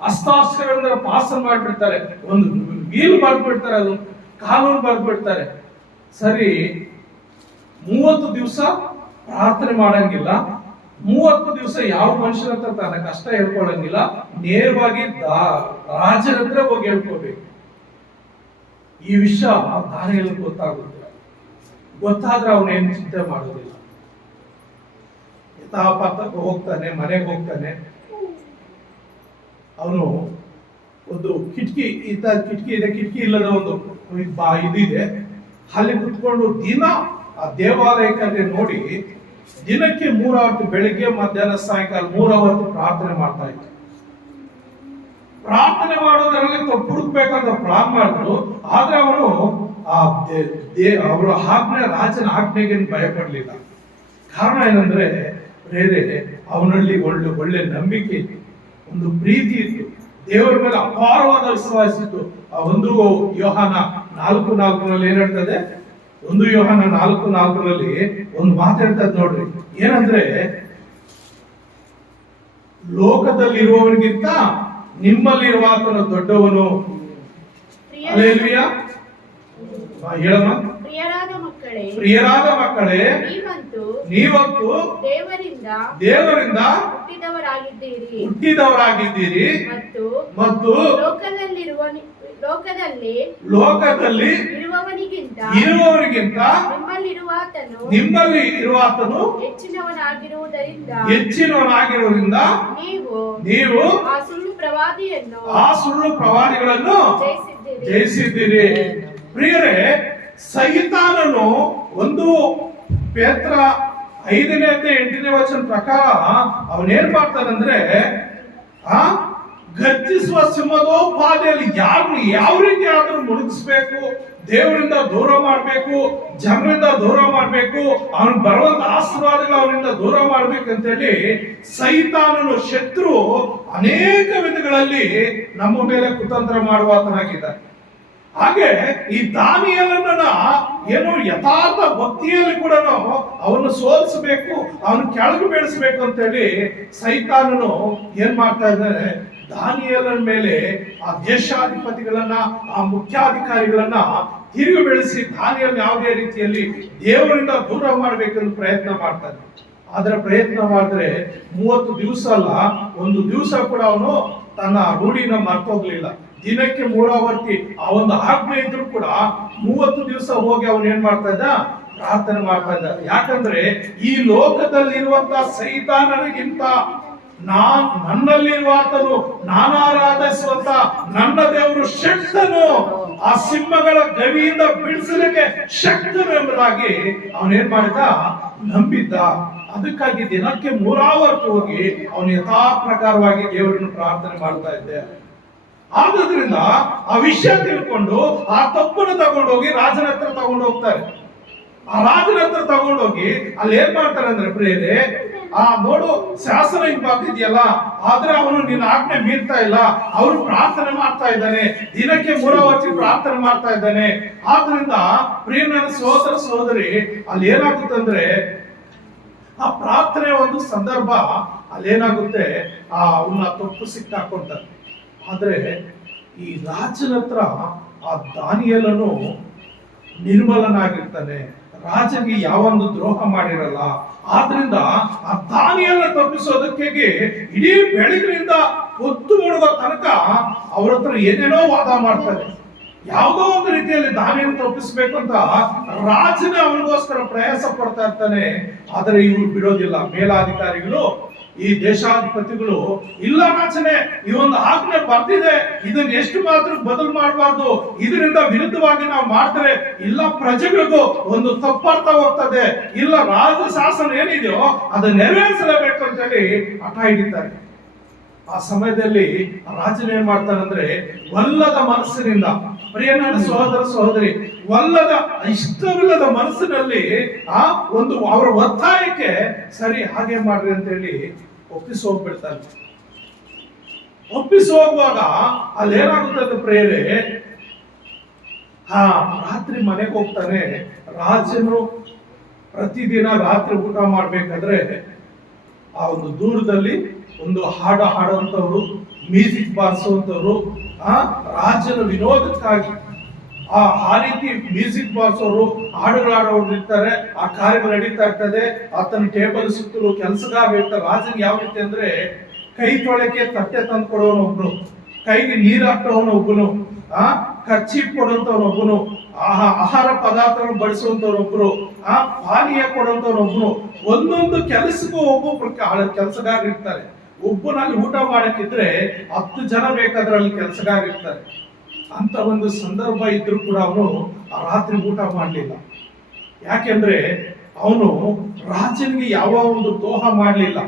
ಹಸ್ತಾಕ್ಷರ ಪಾಸ್ ಮಾಡ್ಬಿಡ್ತಾರೆ. ಒಂದು ವೀಲ್ ಬರ್ದ್ಬಿಡ್ತಾರೆ, ಅದು ಕಾನೂನು ಬರ್ದ್ಬಿಡ್ತಾರೆ. ಸರಿ, 30 ದಿವಸ ಪ್ರಾರ್ಥನೆ ಮಾಡಂಗಿಲ್ಲ, 30 ದಿವಸ ಯಾವ ಮನುಷ್ಯನ ಹತ್ರ ತನ್ನ ಕಷ್ಟ ಹೇಳ್ಕೊಳಂಗಿಲ್ಲ, ನೇರವಾಗಿ ರಾಜನ ಹತ್ರ ಹೋಗಿ ಹೇಳ್ಕೋಬೇಕು. ಈ ವಿಷಯ ದಾನಿಯೇಲನಿಗೆ ಗೊತ್ತಾಗುತ್ತೆ. ಗೊತ್ತಾದ್ರೆ ಅವನೇನು ಚಿಂತೆ ಮಾಡೋದಿಲ್ಲ. ಯಥಾಪಾತಕ್ಕೆ ಹೋಗ್ತಾನೆ, ಮನೆಗೆ ಹೋಗ್ತಾನೆ. ಅವನು ಒಂದು ಕಿಟಕಿ ಇದೆ, ಕಿಟಕಿ ಇಲ್ಲದ ಒಂದು ಇದಿದೆ, ಅಲ್ಲಿ ಕುತ್ಕೊಂಡು ದಿನ ಆ ದೇವಾಲಯಕ್ಕೆ ನೋಡಿ ದಿನಕ್ಕೆ 3 ಆವರ್ತಿ ಬೆಳಿಗ್ಗೆ ಮಧ್ಯಾಹ್ನ ಸಾಯಂಕಾಲ 3 ಆವರ್ತಿ ಪ್ರಾರ್ಥನೆ ಮಾಡ್ತಾ ಇದ್ದ. ಪ್ರಾರ್ಥನೆ ಮಾಡೋದ್ರಲ್ಲಿ ಹುಡುಕ್ಬೇಕಂತ ಪ್ಲಾನ್ ಮಾಡಿದ್ರು. ಆದ್ರೆ ಅವನು ಅವರ ರಾಜನ ಆಜ್ಞೆಗೆ ಭಯಪಡಲಿಲ್ಲ. ಕಾರಣ ಏನಂದ್ರೆ ಬೇರೆ ಅವನಲ್ಲಿ ಒಳ್ಳೆ ನಂಬಿಕೆ ಇತ್ತು, ಒಂದು ಪ್ರೀತಿ ಇತ್ತು, ದೇವರ ಮೇಲೆ ಅಪಾರವಾದ ವಿಶ್ವಾಸ ಇತ್ತು. ಆ 1 ಯೋಹಾನ 4:4 ಏನ್ ಹೇಳ್ತದೆ? 1 ಯೋಹಾನ 4:4 ಒಂದು ಮಾತು ಹೇಳ್ತದೆ ನೋಡ್ರಿ. ಏನಂದ್ರೆ, ಲೋಕದಲ್ಲಿರುವವನಿಗಿಂತ ನಿಮ್ಮಲ್ಲಿರುವ ಆತನು ದೊಡ್ಡವನು. ಹಲ್ಲೆಲೂಯಾ. ಹೇಳಮ್ಮ. ಪ್ರಿಯರಾದ ಮಕ್ಕಳೇ, ನೀವಂತೂ ದೇವರಿಂದ ಹುಟ್ಟಿದವರಾಗಿದ್ದೀರಿ ಮತ್ತು ಲೋಕದಲ್ಲಿ ಇರುವವನಿಗಿಂತ ನಿಮ್ಮಲ್ಲಿ ಇರುವ ಆತನು ಹೆಚ್ಚಿನವನಾಗಿರುವುದರಿಂದ ನೀವು ಆ ಸುಳ್ಳು ಪ್ರವಾದಿಗಳನ್ನು ಜಯಿಸಿದ್ದೀರಿ. ಪ್ರಿಯರೇ, ಸೈತಾನನು 1 ಪೇತ್ರ 5:8 ಪ್ರಕಾರ ಅವನೇನ್ ಮಾಡ್ತಾನಂದ್ರೆ, ಗರ್ಜಿಸುವ ಸಿಂಹದೋಪಾದಿಯಲ್ಲಿ ಯಾರನ್ನು ಯಾವ ರೀತಿ ಆದ್ರೂ ಮುಳುಗಿಸ್ಬೇಕು, ದೇವರಿಂದ ದೂರ ಮಾಡ್ಬೇಕು, ಜನರಿಂದ ದೂರ ಮಾಡ್ಬೇಕು, ಅವನ್ ಬರುವಂತ ಆಶೀರ್ವಾದಗಳು ಅವನಿಂದ ದೂರ ಮಾಡ್ಬೇಕಂತೇಳಿ ಸೈತಾನನು ಶತ್ರು ಅನೇಕ ವಿಧಗಳಲ್ಲಿ ನಮ್ಮ ಮೇಲೆ ಕುತಂತ್ರ ಮಾಡುವಾತನಾಗಿದ್ದಾನೆ. ಹಾಗೆ ಈ ದಾನಿಯೇಲನನ್ನ ಏನು ಯಥಾರ್ಥ ಭಕ್ತಿಯಲ್ಲಿ ಕೂಡ ಅವನು ಸೋಲಿಸಬೇಕು, ಅವನು ಕೆಳಗೆ ಬೆಳೆಸಬೇಕು ಅಂತೇಳಿ ಸೈತಾನನು ಏನ್ ಮಾಡ್ತಾ ಇದ್ದಾನೆ? ದಾನಿಯೇಲನ ಮೇಲೆ ಆ ದೇಶಾಧಿಪತಿಗಳನ್ನ, ಆ ಮುಖ್ಯಾಧಿಕಾರಿಗಳನ್ನ ತಿರುಗಿ ಬೆಳೆಸಿ ದಾನಿಯೇಲನ ಯಾವುದೇ ರೀತಿಯಲ್ಲಿ ದೇವರಿಂದ ದೂರ ಮಾಡ್ಬೇಕೆಂದು ಪ್ರಯತ್ನ ಮಾಡ್ತಾನೆ. ಆದ್ರೆ ಪ್ರಯತ್ನ ಮಾಡಿದ್ರೆ 30 ದಿವಸ ಅಲ್ಲ, 1 ದಿವಸ ಕೂಡ ಅವನು ತನ್ನ ರೂಢಿನ ಮರ್ತೋಗ್ಲಿಲ್ಲ. ದಿನಕ್ಕೆ 3 ಆವರ್ತಿ ಆ ಒಂದು ಆಜ್ಞೆ ಇದ್ರು ಕೂಡ 30 ದಿವಸ ಹೋಗಿ ಅವನು ಏನ್ ಮಾಡ್ತಾ ಇದ್ದ? ಪ್ರಾರ್ಥನೆ ಮಾಡ್ತಾ ಇದ್ದ. ಯಾಕಂದ್ರೆ ಈ ಲೋಕದಲ್ಲಿರುವಂತಹ ಸೈತಾನನಿಗಿಂತ ನನ್ನಲ್ಲಿರುವಾತನು, ನಾನು ಆರಾಧಿಸುವಂತ ನನ್ನ ದೇವರು ಶಕ್ತನು, ಆ ಸಿಂಹಗಳ ಗವಿಯಿಂದ ಬಿಡಿಸಲಿಕ್ಕೆ ಶಕ್ತನು ಎಂಬುದಾಗಿ ಅವನೇನ್ ಮಾಡಿದ? ನಂಬಿದ್ದ. ಅದಕ್ಕಾಗಿ ದಿನಕ್ಕೆ 3 ಆವರ್ತಿ ಹೋಗಿ ಅವನು ಯಥಾ ಪ್ರಕಾರವಾಗಿ ದೇವರನ್ನು ಪ್ರಾರ್ಥನೆ ಮಾಡ್ತಾ ಇದ್ದೆ. ಆದ್ರಿಂದ ಆ ವಿಷಯ ತಿಳ್ಕೊಂಡು ಆ ತಪ್ಪನ್ನು ತಗೊಂಡೋಗಿ ರಾಜನ ಹತ್ರ ತಗೊಂಡು ಹೋಗ್ತಾರೆ. ಆ ರಾಜನ ಹತ್ರ ತಗೊಂಡೋಗಿ ಅಲ್ಲಿ ಏನ್ ಮಾಡ್ತಾರೆ ಅಂದ್ರೆ, ಪ್ರಿಯರೇ, ನೋಡು, ಶಾಸನ ಹಿಂಗ್ ಬರ್ತಿದ್ಯಲ್ಲ, ಆದ್ರೆ ಅವನು ನಿನ್ನ ಆಜ್ಞೆ ಮೀರ್ತಾ ಇಲ್ಲ, ಅವನು ಪ್ರಾರ್ಥನೆ ಮಾಡ್ತಾ ಇದ್ದಾನೆ, ದಿನಕ್ಕೆ 3 ಆವರ್ತಿ ಪ್ರಾರ್ಥನೆ ಮಾಡ್ತಾ ಇದ್ದಾನೆ. ಆದ್ರಿಂದ ಪ್ರಿಯ ನನ್ನ ಸಹೋದರ ಸಹೋದರಿ, ಅಲ್ಲಿ ಏನಾಗುತ್ತಂದ್ರೆ, ಆ ಪ್ರಾರ್ಥನೆ ಒಂದು ಸಂದರ್ಭ ಅಲ್ಲೇನಾಗುತ್ತೆ, ಅವನ್ನ ತಪ್ಪು ಸಿಕ್ಕಾಕೊಂತಾರೆ. ಆದ್ರೆ ಈ ರಾಜನ ಹತ್ರ ಆ ದಾನಿಯೇಲನು ನಿರ್ಮಲನಾಗಿರ್ತಾನೆ, ರಾಜನಿಗೆ ಯಾವೊಂದು ದ್ರೋಹ ಮಾಡಿರಲ್ಲ. ಆದ್ರಿಂದ ಆ ದಾನಿಯೇಲನ ತಪ್ಪಿಸೋದಕ್ಕೆ ಇಡೀ ಬೆಳಗಿನಿಂದ ಹೊತ್ತು ಮುಳುಗೋ ತನಕ ಅವ್ರ ಹತ್ರ ಏನೇನೋ ವಾದ ಮಾಡ್ತಾರೆ. ಯಾವುದೋ ಒಂದು ರೀತಿಯಲ್ಲಿ ದಾನಿಯನ್ನು ತಪ್ಪಿಸ್ಬೇಕು ಅಂತ ರಾಜನೇ ಅವನಿಗೋಸ್ಕರ ಪ್ರಯಾಸ ಪಡ್ತಾ ಇರ್ತಾನೆ. ಆದರೆ ಇವರು ಬಿಡೋದಿಲ್ಲ. ಮೇಲಾಧಿಕಾರಿಗಳು, ಈ ದೇಶಾಧಿಪತಿಗಳು, ಇಲ್ಲ ರಾಜನೇ, ಈ ಒಂದು ಆಜ್ಞೆ ಬರ್ತಿದೆ, ಇದನ್ನ ಎಷ್ಟು ಮಾತ್ರ ಬದಲು ಮಾಡಬಾರ್ದು, ಇದರಿಂದ ವಿರುದ್ಧವಾಗಿ ನಾವು ಮಾಡಿದ್ರೆ ಇಲ್ಲ ಪ್ರಜೆಗಳಿಗೂ ಒಂದು ತಪ್ಪಾರ್ಥ ಹೋಗ್ತದೆ, ಇಲ್ಲ ರಾಜ ಶಾಸನ ಏನಿದೆಯೋ ಅದನ್ನ ನೆರವೇರಿಸಲೇಬೇಕು ಅಂತ ಹೇಳಿ ಹಠ ಹಿಡಿತಾರೆ. ಆ ಸಮಯದಲ್ಲಿ ರಾಜನ ಏನ್ ಮಾಡ್ತಾನಂದ್ರೆ ಒಲ್ಲದ ಮನಸ್ಸಿನಿಂದ, ಪ್ರಿಯನ ಸಹೋದರ ಸಹೋದರಿ, ಒಲ್ಲದ ಇಷ್ಟವಿಲ್ಲದ ಮನಸ್ಸಿನಲ್ಲಿ ಆ ಒಂದು ಅವರ ಒತ್ತಾಯಕ್ಕೆ ಸರಿ ಹಾಗೆ ಮಾಡ್ರಿ ಅಂತ ಹೇಳಿ ಒಪ್ಪಿಸಿ ಹೋಗ್ಬಿಡ್ತಾರೆ. ಒಪ್ಪಿಸಿ ಹೋಗುವಾಗ ಅಲ್ಲೇನಾಗುತ್ತದೆ ಪ್ರಿಯರೇ, ರಾತ್ರಿ ಮನೆಗೆ ಹೋಗ್ತಾನೆ. ರಾಜನು ಪ್ರತಿದಿನ ರಾತ್ರಿ ಊಟ ಮಾಡ್ಬೇಕಾದ್ರೆ ಆ ಒಂದು ದೂರದಲ್ಲಿ ಒಂದು ಹಾಡುವಂತವ್ರು, ಮ್ಯೂಸಿಕ್ ಬಾರಿಸುವಂತವ್ರು, ರಾಜನ ವಿನೋದಕ್ಕಾಗಿ ಆ ರೀತಿ ಮ್ಯೂಸಿಕ್ ಬಾರಿಸೋರು, ಹಾಡುಗಳಾಡೋರು ಇರ್ತಾರೆ. ಆ ಕಾರ್ಯಗಳು ನಡೀತಾ ಇರ್ತದೆ. ಆತನ ಟೇಬಲ್ ಸುತ್ತಲೂ ಕೆಲಸಗಾರ ಇರ್ತಾರೆ. ರಾಜನಿಗೆ ಯಾವ ರೀತಿ ಅಂದ್ರೆ ಕೈ ತೊಳೆಕೆ ತಟ್ಟೆ ತಂದು ಕೊಡೋನೊಬ್ನು, ಕೈಗೆ ನೀರು ಹಾಕೋನೊಬ್ಬನು, ಕರ್ಚೀಫ್ ಕೊಡುವಂತವನೊಬ್ಬನು, ಆಹಾರ ಪದಾರ್ಥಗಳನ್ನು ಬಡಿಸುವಂತವ್ರೊಬ್ರು, ಪಾನೀಯ ಕೊಡುವಂತವ್ರೊಬ್ನು, ಒಂದೊಂದು ಕೆಲಸಕ್ಕೂ ಒಬ್ಬೊಬ್ರು ಕೆಲಸಗಾರ ಇರ್ತಾರೆ. ಒಬ್ಬನಲ್ಲಿ ಊಟ ಮಾಡಕ್ಕಿದ್ರೆ 10 ಜನ ಬೇಕಾದ್ರಲ್ಲಿ ಕೆಲಸಗಾರ ಇರ್ತಾರೆ. ಅಂತ ಒಂದು ಸಂದರ್ಭ ಇದ್ರೂ ಕೂಡ ಅವನು ಆ ರಾತ್ರಿ ಊಟ ಮಾಡಲಿಲ್ಲ. ಯಾಕೆಂದ್ರೆ ಅವನು ರಾಜನಿಗೆ ಯಾವ ಒಂದು ದ್ರೋಹ ಮಾಡಲಿಲ್ಲ.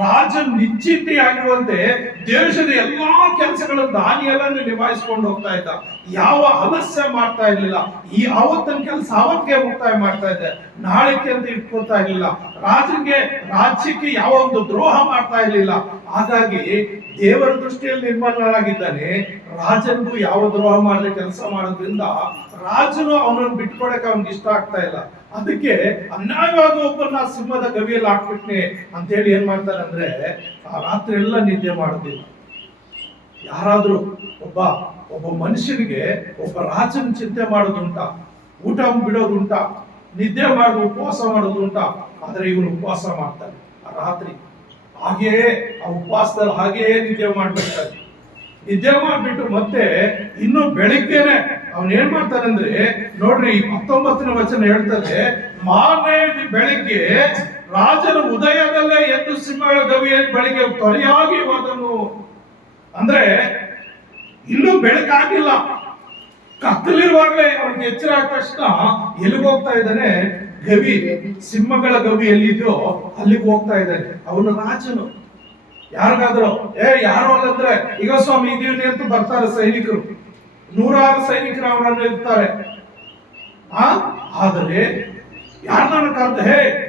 ರಾಜನ್ ನಿಶ್ಚಿಂತೆಯಾಗಿರುವಂತೆ ದೇಶದ ಎಲ್ಲಾ ಕೆಲಸಗಳನ್ನು ದಾನಿಯೇಲನು ನಿಭಾಯಿಸಿಕೊಂಡು ಹೋಗ್ತಾ ಇದ್ದ. ಯಾವ ಆಲಸ್ಯ ಮಾಡ್ತಾ ಇರ್ಲಿಲ್ಲ. ಈ ಆವತ್ತಿನ ಕೆಲಸ ಅವತ್ತಿಗೆ ಮುಕ್ತಾಯ ಮಾಡ್ತಾ ಇದ್ದೆ, ನಾಳೆಗೆ ಅಂತ ಇಟ್ಕೊಳ್ತಾ ಇರ್ಲಿಲ್ಲ. ರಾಜ್ಯಕ್ಕೆ ಯಾವ ಒಂದು ದ್ರೋಹ ಮಾಡ್ತಾ ಇರ್ಲಿಲ್ಲ. ಹಾಗಾಗಿ ದೇವರ ದೃಷ್ಟಿಯಲ್ಲಿ ನಿರ್ಮಲನಾಗಿದ್ದಾನೆ. ರಾಜನಿಗೂ ಯಾವ ದ್ರೋಹ ಮಾಡದೆ ಕೆಲಸ ಮಾಡೋದ್ರಿಂದ ರಾಜನು ಅವನನ್ನು ಬಿಟ್ಕೊಡಕ್ಕೆ ಅವನಿಗೆ ಇಷ್ಟ ಆಗ್ತಾ ಇಲ್ಲ. ಅದಕ್ಕೆ ಅನ್ಯಾಯವಾಗಿ ಒಬ್ಬನ ಸಿಂಹದ ಗವಿಯಲ್ಲಿ ಹಾಕ್ಬಿಟ್ನೆ ಅಂತ ಹೇಳಿ ಏನ್ ಮಾಡ್ತಾರೆ ಅಂದ್ರೆ ಆ ರಾತ್ರಿ ಎಲ್ಲ ನಿದ್ದೆ ಮಾಡೋದಿಲ್ಲ. ಯಾರಾದ್ರೂ ಒಬ್ಬ ಮನುಷ್ಯನಿಗೆ ಒಬ್ಬ ರಾಜನ ಚಿಂತೆ ಮಾಡೋದುಂಟ, ಊಟ ಬಿಡೋದುಂಟ, ನಿದ್ದೆ ಮಾಡೋದು, ಉಪವಾಸ ಮಾಡೋದುಂಟ. ಆದ್ರೆ ಇವನು ಉಪವಾಸ ಮಾಡ್ತಾನೆ ಆ ರಾತ್ರಿ. ಹಾಗೆಯೇ ಆ ಉಪವಾಸದಲ್ಲಿ ಹಾಗೆಯೇ ನಿದ್ದೆ ಮಾಡ್ಬಿಡ್ತಾನೆ. ನಿದ್ದೆ ಮಾಡ್ಬಿಟ್ಟು ಮತ್ತೆ ಇನ್ನು ಬೆಳಿಗ್ಗೆನೆ ಅವನ್ ಏನ್ ಮಾಡ್ತಾನಂದ್ರೆ ನೋಡ್ರಿ 19ನೇ ವಚನ ಹೇಳ್ತದೆ, ಮಾರನೇ ಬೆಳಿಗ್ಗೆ ರಾಜನ ಉದಯದಲ್ಲೇ ಎದ್ದು ಸಿಂಹಗಳ ಗವಿಯ ಬಳಿಗೆ ತ್ವರೆಯಾಗಿ ಹೋದನು. ಅಂದ್ರೆ ಇನ್ನೂ ಬೆಳಕಾಗಿಲ್ಲ, ಕತ್ತಲಿರುವಾಗಲೇ ಅವನಿಗೆ ಎಚ್ಚರ ಆದ ತಕ್ಷಣ ಎಲ್ಲಿಗೆ ಹೋಗ್ತಾ ಇದ್ದಾನೆ? ಗವಿ, ಸಿಂಹಗಳ ಗವಿ ಎಲ್ಲಿದೆಯೋ ಅಲ್ಲಿಗೆ ಹೋಗ್ತಾ ಇದ್ದಾನೆ. ಅವನು ರಾಜನು. ಯಾರಿಗಾದ್ರು ಯಾರು ಅಲ್ಲಂದ್ರೆ ಈಗ ಸ್ವಾಮಿ ಇದೀನಿ ಅಂತ ಬರ್ತಾರೆ ಸೈನಿಕರು, 106 ಸೈನಿಕರು ಅವರನ್ನು ಇರ್ತಾರೆ. ಆದರೆ ಯಾರನ್ನ ಕರೆದು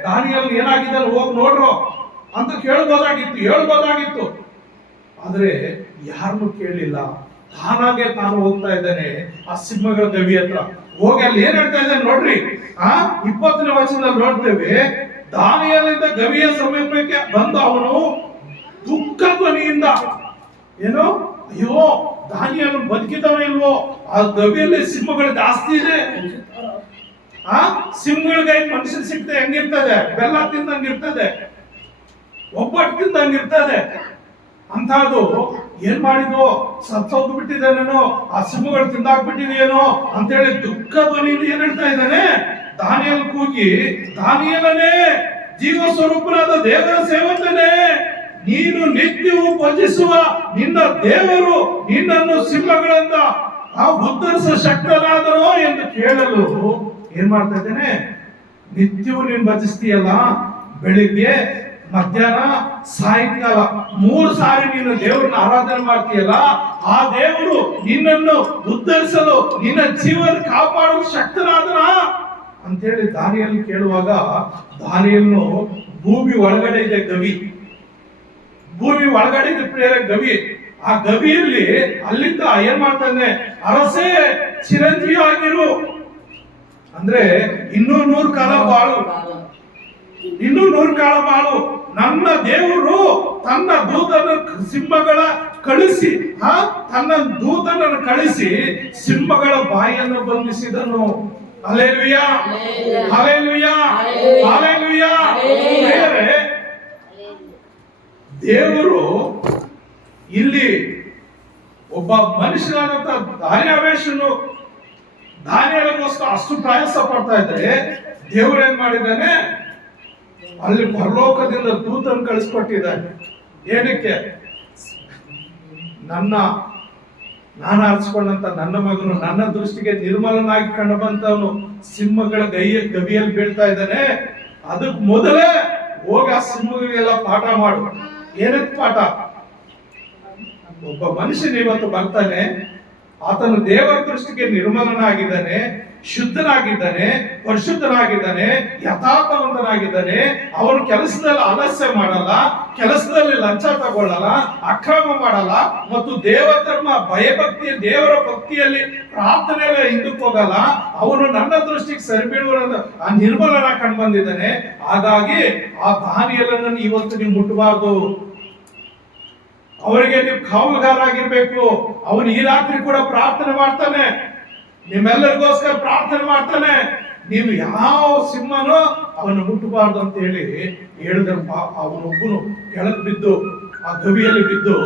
ದಾನಿಯಲ್ಲಿ ಏನಾಗಿದೆ ಹೋಗಿ ನೋಡ್ರು ಅಂತ ಹೇಳ್ಬೋದಾಗಿತ್ತು. ಆದ್ರೆ ಯಾರನ್ನು ಕೇಳಿಲ್ಲ. ತಾನಾಗೆ ತಾನು ಹೋಗ್ತಾ ಇದ್ದಾನೆ ಆ ಸಿಂಹಗಳ ಗವಿ ಹತ್ರ. ಹೋಗಿ ಅಲ್ಲಿ ಏನ್ ಹೇಳ್ತಾ ಇದ್ದಾನೆ ನೋಡ್ರಿ, 20ನೇ ವಚನದಲ್ಲಿ ನೋಡ್ತೇವೆ, ದಾನಿಯೇಲನಿಂದ ಗವಿಯ ಸಮೀಪಕ್ಕೆ ಬಂದು ಅವನು ದುಃಖ ಧ್ವನಿಯಿಂದ ಏನೋ, ಅಯ್ಯೋ ದಾನಿಯೇಲನು ಬದುಕಿದವ ಇಲ್ವೋ, ಆ ಗವಿಯಲ್ಲಿ ಸಿಂಹಗಳು ಜಾಸ್ತಿ ಇದೆ. ಸಿಂಹಗಳಿಗೆ ಮನುಷ್ಯರು ಸಿಕ್ತೆ ಹೆಂಗಿರ್ತದೆ? ಬೆಲ್ಲ ತಿಂದಂಗಿರ್ತದೆ, ಒಬ್ಬಟ್ಟು ತಿಂದಂಗಿರ್ತದೆ. ಅಂತಹದ್ದು ಏನ್ ಮಾಡಿದ್ವು? ಸತ್ತೋದು ಬಿಟ್ಟಿದ್ದಾನೇನೋ, ಆ ಸಿಂಹಗಳು ತಿಂದಾಕ್ಬಿಟ್ಟಿದೆಯೇನೋ ಅಂತೇಳಿ ದುಃಖ ಧ್ವನಿಯಿಂದ ಏನ್ ಹೇಳ್ತಾ ಇದ್ದಾನೆ? ದಾನಿಯೇಲ ಕೂಗಿ, ದಾನಿಯೇಲನೇ, ಜೀವ ಸ್ವರೂಪನಾದ ದೇವರ ಸೇವಕನೇ, ನೀನು ನಿತ್ಯವೂ ಭಜಿಸುವ ನಿನ್ನ ದೇವರು ನಿನ್ನನ್ನು ಸಿಂಹಗಳಿಂದ ಉದ್ಧರಿಸುವ ಶಕ್ತನಾದನೋ ಎಂದು ಕೇಳಲು ಏನ್ ಮಾಡ್ತಾ ಇದ್ದೇನೆ? ನಿತ್ಯವೂ ನೀನು ಭಜಿಸ್ತೀಯಲ್ಲ, ಬೆಳಿಗ್ಗೆ, ಮಧ್ಯಾಹ್ನ, ಸಾಯಂಕಾಲ 3 ಸಾರಿ ನೀನು ದೇವರನ್ನ ಆರಾಧನೆ ಮಾಡ್ತೀಯಲ್ಲ, ಆ ದೇವರು ನಿನ್ನನ್ನು ಉದ್ಧರಿಸಲು, ನಿನ್ನ ಜೀವನ ಕಾಪಾಡಲು ಶಕ್ತನಾದನ ಅಂತೇಳಿ ದಾನಿಯೇಲ ಕೇಳುವಾಗ, ದಾನಿಯೇಲನು ಭೂಮಿ ಒಳಗಡೆ ಇದೆ ಗವಿ, ಭೂಮಿ ಒಳಗಡೆ ಇದೆ ಪ್ರಿಯರೇ ಗವಿ. ಆ ಗವಿಯಲ್ಲಿ ಅಲ್ಲಿಂದ ಏನ್ ಮಾಡ್ತಾನೆ? ಅರಸೇ ಚಿರಂಜೀವಿ ಆಗಿರು, ಅಂದ್ರೆ ಇನ್ನೂ 100 ಕಾಲ ಬಾಳು, ಇನ್ನೂ 100 ಕಾಲ ಬಾಳು. ನನ್ನ ದೇವರು ತನ್ನ ದೂತನ ಸಿಂಹಗಳ ಕಳಿಸಿ ತನ್ನ ದೂತನನ್ನು ಕಳಿಸಿ ಸಿಂಹಗಳ ಬಾಯಿಯನ್ನು ಬಂಧಿಸಿದನು. Hallelujah, hallelujah, hallelujah. ದೇವರು ಇಲ್ಲಿ ಒಬ್ಬ ಮನುಷ್ಯನಾದಂತ ದಾನಿಯೇಲನಿಗೋಸ್ಕರ ಅಷ್ಟು ಪ್ರಯಾಸ ಪಡ್ತಾ ಇದ್ರೆ ದೇವರು ಏನ್ ಮಾಡಿದ್ದಾನೆ, ಅಲ್ಲಿ ಪರಲೋಕದಿಂದ ದೂತನ ಕಳಿಸ್ಕೊಟ್ಟಿದ್ದಾನೆ. ಏನಕ್ಕೆ? ನಾನು ಆರಿಸ್ಕೊಂಡಂತ ನನ್ನ ಮಗನು ನನ್ನ ದೃಷ್ಟಿಗೆ ನಿರ್ಮಲನಾಗಿ ಕಂಡು ಬಂತವನು ಸಿಂಹಗಳ ಗವಿಯಲ್ಲಿ ಬೀಳ್ತಾ ಇದ್ದಾನೆ. ಅದಕ್ಕೆ ಮೊದಲೇ ಹೋಗಿ ಆ ಸಿಂಹಗಳಿಗೆಲ್ಲ ಪಾಠ ಮಾಡು. ಏನಕ್ಕೆ ಪಾಠ? ಒಬ್ಬ ಮನುಷ್ಯನ ಇವತ್ತು ಬರ್ತಾನೆ, ಆತನು ದೇವರ ದೃಷ್ಟಿಗೆ ನಿರ್ಮಲನಾಗಿದ್ದಾನೆ, ಶುದ್ಧನಾಗಿದ್ದಾನೆ, ಪರಿಶುದ್ಧನಾಗಿದ್ದಾನೆ, ಯಥಾರ್ಥವಂತನಾಗಿದ್ದಾನೆ. ಅವನು ಕೆಲಸದಲ್ಲಿ ಆಲಸ್ಯ ಮಾಡಲ್ಲ, ಕೆಲಸದಲ್ಲಿ ಲಂಚ ತಗೊಳ್ಳಲ್ಲ, ಅಕ್ರಮ ಮಾಡಲ್ಲ, ಮತ್ತು ದೇವಧರ್ಮ ಭಯಭಕ್ತಿ ದೇವರ ಭಕ್ತಿಯಲ್ಲಿ ಪ್ರಾರ್ಥನೆಯಲ್ಲಿ ಹಿಂದಕ್ಕೆ ಹೋಗಲ್ಲ. ಅವನು ನನ್ನ ದೃಷ್ಟಿಗೆ ಸರಿಬೀಳುವ ಆ ನಿರ್ಮಲನ ಕಂಡು ಬಂದಿದ್ದಾನೆ. ಹಾಗಾಗಿ ಆ ದಾನಿಯೇಲನನ್ನು ಇವತ್ತು ನೀವು ಮುಟ್ಟಬಾರ್ದು. ಅವರಿಗೆ ನೀವು ಕಾವಲುಗಾರಾಗಿರ್ಬೇಕು. ಅವನು ಈ ರಾತ್ರಿ ಕೂಡ ಪ್ರಾರ್ಥನೆ ಮಾಡ್ತಾನೆ, ನಿಮ್ಮೆಲ್ಲರಿಗೋಸ್ಕರ ಪ್ರಾರ್ಥನೆ ಮಾಡ್ತಾನೆ. ನೀವು ಯಾವ ಸಿಂಹನೋ ಅವನು ಮುಟ್ಟಬಾರ್ದು ಅಂತ ಹೇಳಿ ಹೇಳಿದ್ರೆ ಅವನೊಬ್ಬನು ಕೆಳಗೆ ಬಿದ್ದು ಆ ಗವಿಯಲ್ಲಿ ಬಿದ್ದು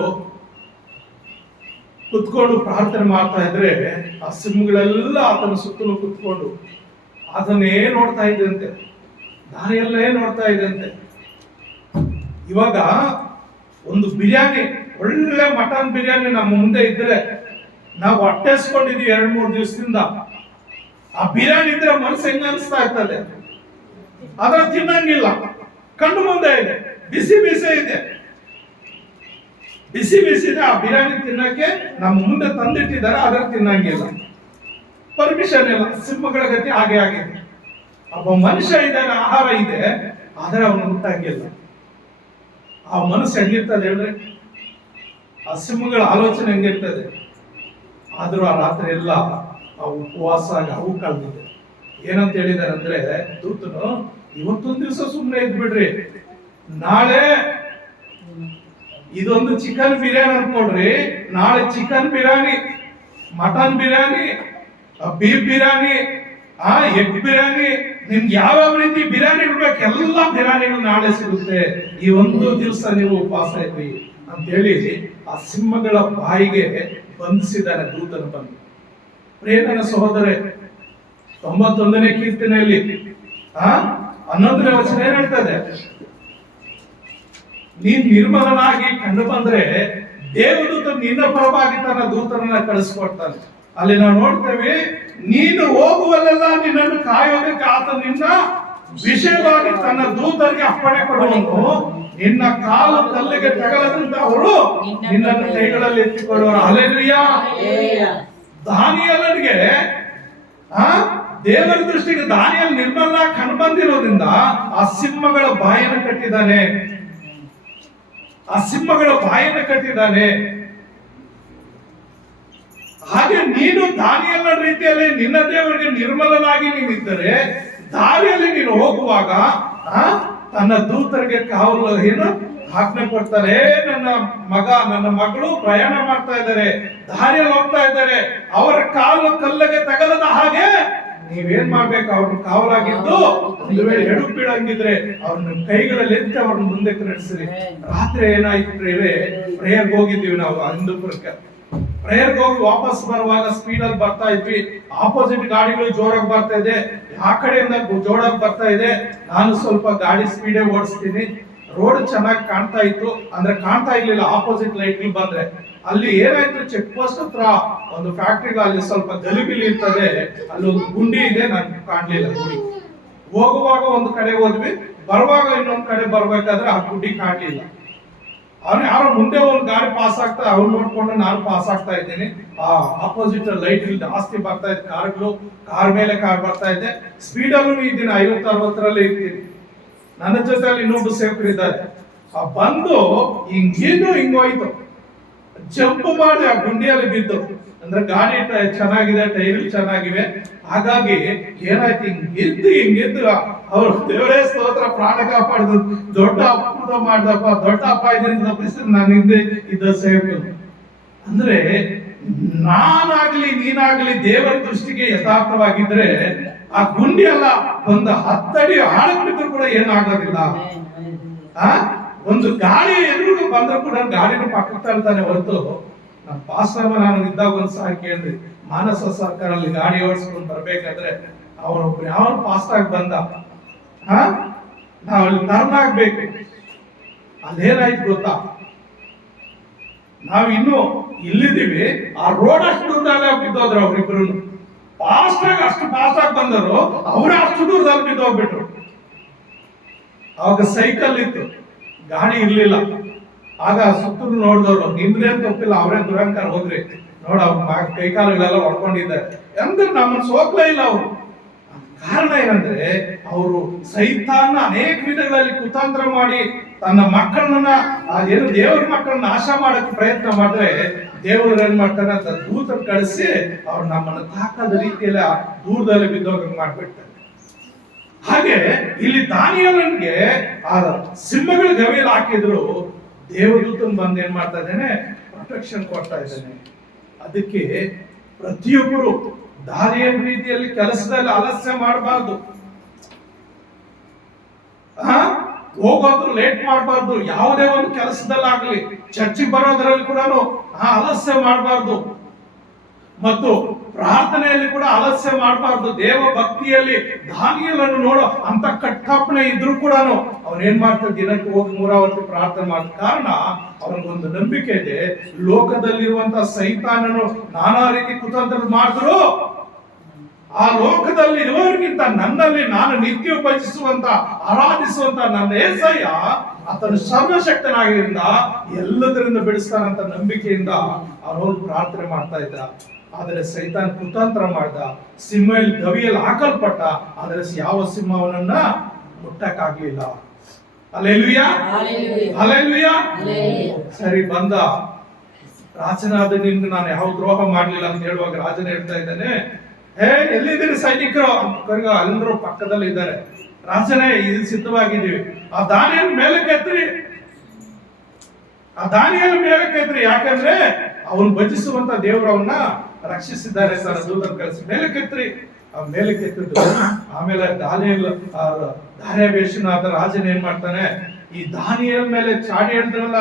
ಕುತ್ಕೊಂಡು ಪ್ರಾರ್ಥನೆ ಮಾಡ್ತಾ ಇದ್ರೆ ಆ ಸಿಂಹಗಳೆಲ್ಲ ಆತನ ಸುತ್ತಲೂ ಕುತ್ಕೊಂಡು ಆತನೇ ನೋಡ್ತಾ ಇದ್ದಂತೆ, ದಾರಿಯಲ್ಲೇ ನೋಡ್ತಾ ಇದ್ದಂತೆ. ಇವಾಗ ಒಂದು ಬಿರಿಯಾನಿ, ಒಳ್ಳೆ ಮಟನ್ ಬಿರಿಯಾನಿ ನಮ್ಮ ಮುಂದೆ ಇದ್ರೆ ನಾವು ಹೊಟ್ಟೆಸ್ಕೊಂಡಿದೀವಿ 2-3 ದಿವಸದಿಂದ. ಆ ಬಿರಿಯಾನಿ ಇದ್ರೆ ಮನಸ್ಸು ಹೆಂಗ ಅನಿಸ್ತಾ ಇರ್ತದೆ, ಅದ್ರ ತಿನ್ನಂಗಿಲ್ಲ. ಕಣ್ಣು ಮುಂದೆ ಇದೆ, ಬಿಸಿ ಬಿಸಿ ಇದೆ, ಬಿಸಿ ಬಿಸಿ ಇದೆ. ಆ ಬಿರಿಯಾನಿ ತಿನ್ನಕ್ಕೆ ನಮ್ಮ ಮುಂದೆ ತಂದಿಟ್ಟಿದ್ದಾರೆ, ಅದರ ತಿನ್ನಂಗಿಲ್ಲ, ಪರ್ಮಿಷನ್ ಇಲ್ಲ. ಸಿಂಹಗಳ ಗತಿ ಹಾಗೆ ಆಗಿದೆ. ಒಬ್ಬ ಮನುಷ್ಯ ಇದ್ದಾನೆ, ಆಹಾರ ಇದೆ, ಆದ್ರೆ ಅವನು ಮುಟ್ಟಂಗಿಲ್ಲ. ಆ ಮನಸ್ಸು ಹೆಂಗಿರ್ತದೆ ಹೇಳ್ರಿ? ಆ ಸಿಂಹಗಳ ಆಲೋಚನೆ ಹೆಂಗಿರ್ತದೆ? ಆದ್ರೂ ಆ ರಾತ್ರಿ ಎಲ್ಲ ಆ ಉಪವಾಸ ಅವು ಕಳೆದಿದೆ. ಏನಂತ ಹೇಳಿದಾರೆ ಅಂದ್ರೆ ದೂತನು, ಇವತ್ತೊಂದು ದಿವಸ ಸುಮ್ಮನೆ ಇದ್ಬಿಡ್ರಿ, ನಾಳೆ ಇದೊಂದು ಚಿಕನ್ ಬಿರಿಯಾನಿ ಅನ್ಕೊಡ್ರಿ, ನಾಳೆ chicken biryani, mutton biryani, beef biryani, egg biryani, ನಿಮ್ಗೆ ಯಾವ್ಯಾವ ರೀತಿ ಬಿರಿಯಾನಿ ಇರ್ಬೇಕು ಎಲ್ಲ ಬಿರಿಯಾನಿಗಳು ನಾಳೆ ಸಿಗುತ್ತೆ. ಈ ಒಂದು ದಿವಸ ನೀವು ಉಪವಾಸ ಇದ್ರಿ ಅಂತ ಹೇಳಿ ಆ ಸಿಂಹಗಳ ಬಾಯಿಗೆ ಬಂಧಿಸಿದ್ದಾನೆ ದೂತನು ಬಂದು. ಪ್ರೇಮನ ಸಹೋದರೇ, 91ನೇ ಕೀರ್ತನೆಯಲ್ಲಿ 11ನೇ ವಚನ ಏನ್ ಹೇಳ್ತದೆ? ನೀನ್ ನಿರ್ಮಲನಾಗಿ ಕಂಡು ಬಂದ್ರೆ ದೇವದೂತ ನಿನ್ನ ಪರವಾಗಿ ತನ್ನ ದೂತನನ್ನ ಕಳಿಸ್ಕೊಡ್ತಾನೆ. ಅಲ್ಲಿ ನಾವು ನೋಡ್ತೇವೆ, ನೀನು ಹೋಗುವಲ್ಲೆಲ್ಲ ನಿನ್ನನ್ನು ಕಾಯೋದಕ್ಕೆ ಆತ ನಿನ್ನ ವಿಷಯವಾಗಿ ತನ್ನ ದೂತರಿಗೆ ಅಪ್ಪಣೆ ಕೊಡುವನು. ನಿನ್ನ ಕಾಲು ಕಲ್ಲಿಗೆ ತಗಲದಂತೆ ಅವರು ನಿನ್ನನ್ನು ಕೈಗಳಲ್ಲಿ ಎತ್ತಿಕೊಳ್ಳುವರು. ಹಲ್ಲೆಲೂಯಾ. ದಾನಿಯೇಲನಿಗೆ ದೇವರ ದೃಷ್ಟಿಗೆ ದಾನಿಯೇಲ ನಿರ್ಮಲ ಕಂಡು ಬಂದಿರೋದ್ರಿಂದ ಆ ಸಿಂಹಗಳ ಬಾಯನ್ನು ಕಟ್ಟಿದ್ದಾನೆ, ಆ ಸಿಂಹಗಳ ಬಾಯನ್ನು ಕಟ್ಟಿದ್ದಾನೆ. ಹಾಗೆ ನೀನು ದಾನಿಯೇಲನ ರೀತಿಯಲ್ಲಿ ನಿನ್ನ ದೇವರಿಗೆ ನಿರ್ಮಲನಾಗಿ ನೀನಿದ್ದರೆ ದಾರಿಯಲ್ಲಿ ನೀನು ಹೋಗುವಾಗ ತನ್ನ ದೂತರಿಗೆ ಕಾವಲು ಏನು ಆಜ್ಞೆ ಕೊಡ್ತಾರೆ. ನನ್ನ ಮಗ ನನ್ನ ಮಗಳು ಪ್ರಯಾಣ ಮಾಡ್ತಾ ಇದ್ದಾರೆ, ದಾರಿಯಲ್ಲಿ ಹೋಗ್ತಾ ಇದ್ದಾರೆ, ಅವರ ಕಾಲು ಕಲ್ಲಿಗೆ ತಗಲದ ಹಾಗೆ ನೀವೇನ್ ಮಾಡ್ಬೇಕು? ಅವ್ರನ್ನ ಕಾವಲಾಗಿದ್ದು ಒಂದು ವೇಳೆ ಎಡು ಬೀಳಂಗಿದ್ರೆ ಅವ್ರನ್ನ ಕೈಗಳಲ್ಲಿ ಎತ್ತಿ ಅವ್ರನ್ನ ಮುಂದೆ ನಡೆಸಿರಿ. ರಾತ್ರಿ ಏನಾಯ್ತು ಪ್ರೇಯರ್ಗೆ ಹೋಗಿದ್ದೀವಿ ನಾವು ಹಿಂದೂಪುರಕ್ಕೆ. ಪ್ರೇಯರ್ಗೆ ಹೋಗಿ ವಾಪಸ್ ಬರುವಾಗ ಸ್ಪೀಡ್ ಅಲ್ಲಿ ಬರ್ತಾ ಇದ್ವಿ, ಆಪೋಸಿಟ್ ಗಾಡಿಗಳು ಜೋರಾಗಿ ಬರ್ತಾ ಇದೆ, ಆ ಕಡೆಯಿಂದ ಜೋರಾಗಿ ಬರ್ತಾ ಇದೆ. ನಾನು ಸ್ವಲ್ಪ ಗಾಡಿ ಸ್ಪೀಡೇ ಓಡಿಸ್ತೀನಿ. ರೋಡ್ ಚೆನ್ನಾಗಿ ಕಾಣ್ತಾ ಇತ್ತು, ಅಂದ್ರೆ ಕಾಣ್ತಾ ಇರ್ಲಿಲ್ಲ ಆಪೋಸಿಟ್ ಲೈಟ್ ಬಂದ್ರೆ. ಅಲ್ಲಿ ಏನಾಯ್ತು, ಚೆಕ್ ಪೋಸ್ಟ್ ಹತ್ರ ಒಂದು ಫ್ಯಾಕ್ಟ್ರಿಗೆ ಅಲ್ಲಿ ಸ್ವಲ್ಪ ಗಲಿಬಿಲಿ ಇರ್ತದೆ, ಅಲ್ಲಿ ಒಂದು ಗುಂಡಿ ಇದೆ, ನನ್ಗೆ ಕಾಣ್ಲಿಲ್ಲ ಗುಡಿ. ಹೋಗುವಾಗ ಒಂದು ಕಡೆ ಹೋದ್ವಿ, ಬರುವಾಗ ಇನ್ನೊಂದು ಕಡೆ ಬರ್ಬೇಕಾದ್ರೆ ಆ ಗುಡ್ಡಿ ಕಾಣ್ಲಿಲ್ಲ. ಯಾರೋ ಮುಂದೆ ಒಂದು ಗಾಡಿ ಪಾಸ್ ಆಗ್ತಾ, ಅವ್ರು ನೋಡ್ಕೊಂಡು ನಾನು ಪಾಸ್ ಆಗ್ತಾ ಇದ್ದೀನಿ. ಆ ಆಪೋಸಿಟ್ ಲೈಟ್ ಜಾಸ್ತಿ ಬರ್ತಾ ಇದೆ, ಕಾರ್ಗಳು ಕಾರ್ ಮೇಲೆ ಕಾರ್ ಬರ್ತಾ ಇದೆ. ಸ್ಪೀಡಲ್ಲೂ ಇದ್ದೀನಿ, 50-60ರಲ್ಲಿ ಇರ್ತೀನಿ. ನನ್ನ ಜೊತೆಯಲ್ಲಿ ಇನ್ನೊಬ್ಬರು ಸೇವಕರು ಇದ್ದಾರೆ. ಆ ಬಂದು ಹಿಂಗೋಯ್ತು, ಜಂಪ್ ಮಾಡಿ ಆ ಗುಂಡಿಯಲ್ಲಿ ಬಿದ್ದು. ಅಂದ್ರೆ ಗಾಡಿ ಚೆನ್ನಾಗಿದೆ, ಟೈರ್ ಚೆನ್ನಾಗಿವೆ, ಹಾಗಾಗಿ ಏನಾಯ್ತು, ಹಿಂಗೆದ್ದು ಅವ್ರು ದೇವರೇ ಸ್ತೋತ್ರ, ಪ್ರಾಣ ಕಾಪಾಡಿದ್ರು, ದೊಡ್ಡ ಅಪರಾಧ ಮಾಡ್ದಪ್ಪ, ದೊಡ್ಡ ಅಪಾಯದಿಂದ ತಪ್ಪಿಸಿದ್ರು. ನಾನು ಹಿಂದೆ ಇದ್ದ ಸೇವಕರು ಅಂದ್ರೆ ನಾನಾಗ್ಲಿ ನೀನಾಗ್ಲಿ ದೇವರ ದೃಷ್ಟಿಗೆ ಯಥಾರ್ಥವಾಗಿದ್ರೆ ಆ ಗುಂಡಿ ಅಲ್ಲ ಒಂದು 10 ಅಡಿ ಆಳಕ್ಕೆ ಬಿದ್ರೂ ಕೂಡ ಏನಾಗೋದಿಲ್ಲ. ಆ ಒಂದು ಗಾಳಿ ಎದುರು ಬಂದ್ರು ಕೂಡ ಗಾಡಿನ ಪಕ್ಕ ತಳ್ತಾನೆ ಹೊರತು. ನಮ್ಮ ಪಾಸ್ಟರ್ ನಾನು ಇದ್ದಾಗ ಒಂದ್ಸಲ ಕೇಳ್ರಿ, ಮಾನಸ ಸರ್ಕಾರಲ್ಲಿ ಗಾಡಿ ಓಡಿಸ್ಕೊಂಡು ಬರ್ಬೇಕಾದ್ರೆ ಅವರೊಬ್ರು ಯಾವ ಫಾಸ್ಟ್ ಆಗಿ ಬಂದ, ನಾವ್ ಅಲ್ಲಿ ಟರ್ನ್ ಆಗ್ಬೇಕು. ಅಲ್ಲೇನಾಯ್ತು ಗೊತ್ತಾ, ನಾವ್ ಇನ್ನು ಇಲ್ಲಿದ್ದೀವಿ, ಆ ರೋಡ್ ಅಷ್ಟು ದೂರದಾಗ ಬಿದ್ದೋದ್ರು ಅವ್ರಿಬ್ರು. ಫಾಸ್ಟ್ ಆಗಿ ಅಷ್ಟು ಫಾಸ್ಟ್ ಆಗಿ ಬಂದರು, ಅವ್ರ ಅಷ್ಟು ದೂರದಲ್ಲಿ ಬಿದ್ದೋಗ್ಬಿಟ್ರು. ಅವಾಗ ಸೈಕಲ್ ಇತ್ತು, ಗಾಡಿ ಇರ್ಲಿಲ್ಲ. ಆಗ ಸುತ್ತಲೂ ನೋಡಿದವ್ರು, ನಿಮ್ದೇನ್ ತಪ್ಪಿಲ್ಲ, ಅವರೇ ದುರಂಕಾರ ಹೋದ್ರಿ ನೋಡ, ಅವ್ರ ಕೈಕಾಲುಗಳೆಲ್ಲ ಹೊಡ್ಕೊಂಡಿದ್ದಾರೆ ಅಂದ್ರೆ ನಮ್ಮನ್ನ ಸೋಕ್ಲೇ ಇಲ್ಲ ಅವರು. ಕಾರಣ ಏನಂದ್ರೆ ಅವರು ಸೈತಾನ ಅನೇಕ ವಿಧಗಳಲ್ಲಿ ಕುತಂತ್ರ ಮಾಡಿ ತನ್ನ ಮಕ್ಕಳನ್ನ ಏನು ದೇವರ ಮಕ್ಕಳನ್ನ ನಾಶ ಮಾಡಕ್ಕೆ ಪ್ರಯತ್ನ ಮಾಡಿದ್ರೆ ದೇವರು ಏನ್ ಮಾಡ್ತಾನೆ ಅಂತ ದೂತರು ಕಳಿಸಿ ಅವ್ರು ನಮ್ಮನ್ನ ತಾಕದ ರೀತಿಯಲ್ಲಿ ದೂರದಲ್ಲಿ ಬಿದ್ದೋಗಂಗ್ ಮಾಡ್ಬಿಡ್ತಾರೆ. ಹಾಗೆ ಇಲ್ಲಿ ದಾನಿಯೇಲನಿಗೆ ಆ ಸಿಂಹಗಳ ಗವಿಯಲ್ಲಿ ಹಾಕಿದ್ರು, ದೇವದೂತನ್ ಬಂದು ಏನ್ ಮಾಡ್ತಾ ಇದ್ದಾನೆ, ಪ್ರೊಟೆಕ್ಷನ್ ಕೊಡ್ತಾ ಇದ್ದಾನೆ. ಅದಕ್ಕೆ ಪ್ರತಿಯೊಬ್ಬರು ದಾನಿಯೇಲನ ರೀತಿಯಲ್ಲಿ ಕೆಲಸದಲ್ಲಿ ಆಲಸ್ಯ ಮಾಡಬಾರ್ದು, ಹೋಗೋದು ಲೇಟ್ ಮಾಡಬಾರ್ದು. ಯಾವುದೇ ಒಂದು ಕೆಲಸದಲ್ಲಾಗ್ಲಿ, ಚರ್ಚಿಗೆ ಬರೋದ್ರಲ್ಲಿ ಕೂಡ ಆಲಸ್ಯ ಮಾಡಬಾರ್ದು, ಮತ್ತು ಪ್ರಾರ್ಥನೆಯಲ್ಲಿ ಕೂಡ ಆಲಸ್ಯ ಮಾಡಬಾರ್ದು. ದೇವ ಭಕ್ತಿಯಲ್ಲಿ ದಾನಿಯೇಲನನ್ನು ನೋಡೋ ಅಂತ ಕಟ್ಟಪ್ಪಣೆ ಇದ್ರು ಕೂಡ ಅವನೇನ್ ಮಾಡ್ತಾರೆ, ದಿನಕ್ಕೆ ಹೋಗಿ 3 ಹೊತ್ತು ಪ್ರಾರ್ಥನೆ ಮಾಡ್ತ. ಕಾರಣ ಅವನಿಗೊಂದು ನಂಬಿಕೆ ಇದೆ, ಲೋಕದಲ್ಲಿರುವಂತಹ ಸೈತಾನನು ನಾನಾ ರೀತಿ ಕುತಂತ್ರ ಮಾಡಿದ್ರು, ಆ ಲೋಕದಲ್ಲಿ ಇರುವವರಿಗಿಂತ ನನ್ನಲ್ಲಿ ನಾನು ನಿತ್ಯ ಭಜಿಸುವಂತ ಆರಾಧಿಸುವಂತ ನನ್ನ యేసయ్య ಆತನು ಸರ್ವಶಕ್ತನಾಗಿರಿಂದ ಎಲ್ಲದರಿಂದ ಬಿಡಿಸ್ತಾನಂತ ನಂಬಿಕೆಯಿಂದ ಅವನು ಪ್ರಾರ್ಥನೆ ಮಾಡ್ತಾ ಇದ್ದ. ಆದರೆ ಸೈತಾನ್ ಕುತಂತ್ರ ಮಾಡ್ದ, ಸಿಂಹಲ್ ಗವಿಯಲ್ಲಿ ಹಾಕಲ್ಪಟ್ಟ, ಆದರೆ ಯಾವ ಸಿಂಹ ಅವನನ್ನ ಮುಟ್ಟಕ್ಕಾಗ್ಲಿಲ್ಲ. Hallelujah, hallelujah. ಸರಿ, ಬಂದ ರಾಜನಾದ ನಿಮ್ಗೆ ನಾನು ಯಾವ ದ್ರೋಹ ಮಾಡ್ಲಿಲ್ಲ ಅಂತ ಹೇಳುವಾಗ ರಾಜನ ಹೇಳ್ತಾ ಇದ್ದಾನೆ, ಎಲ್ಲಿದ್ದೀರಿ ಸೈನಿಕರು ಅಂತ ಎಲ್ಲರೂ ಪಕ್ಕದಲ್ಲಿ ಇದ್ದಾರೆ. ರಾಜನೇ, ಇದು ಸಿದ್ಧವಾಗಿದ್ದೀವಿ. ಆ ದಾನಿಯೇಲನ ಮೇಲಕ್ಕೆತ್ರಿ, ಆ ದಾನಿಯೇಲನ ಮೇಲಕ್ಕೆತ್ರಿ, ಯಾಕಂದ್ರೆ ಅವನು ಭಜಿಸುವಂತ ದೇವರು ಅವನ್ನ ರಕ್ಷಿಸಿದ್ದಾರೆ ಸರ್. ದೂತನ ಕಳಿಸಿ ಮೇಲಕ್ಕೆತ್ರಿ. ಆ ಮೇಲಕ್ಕೆತ್ತಿದ್ರು. ಆಮೇಲೆ ದಾರ್ಯಾವೇಶನಾದ ರಾಜನ ಏನ್ ಮಾಡ್ತಾನೆ, ಈ ದಾನಿಯೇಲನ ಮೇಲೆ ಚಾಡಿ ಹೇಳಿದ್ರಲ್ಲ,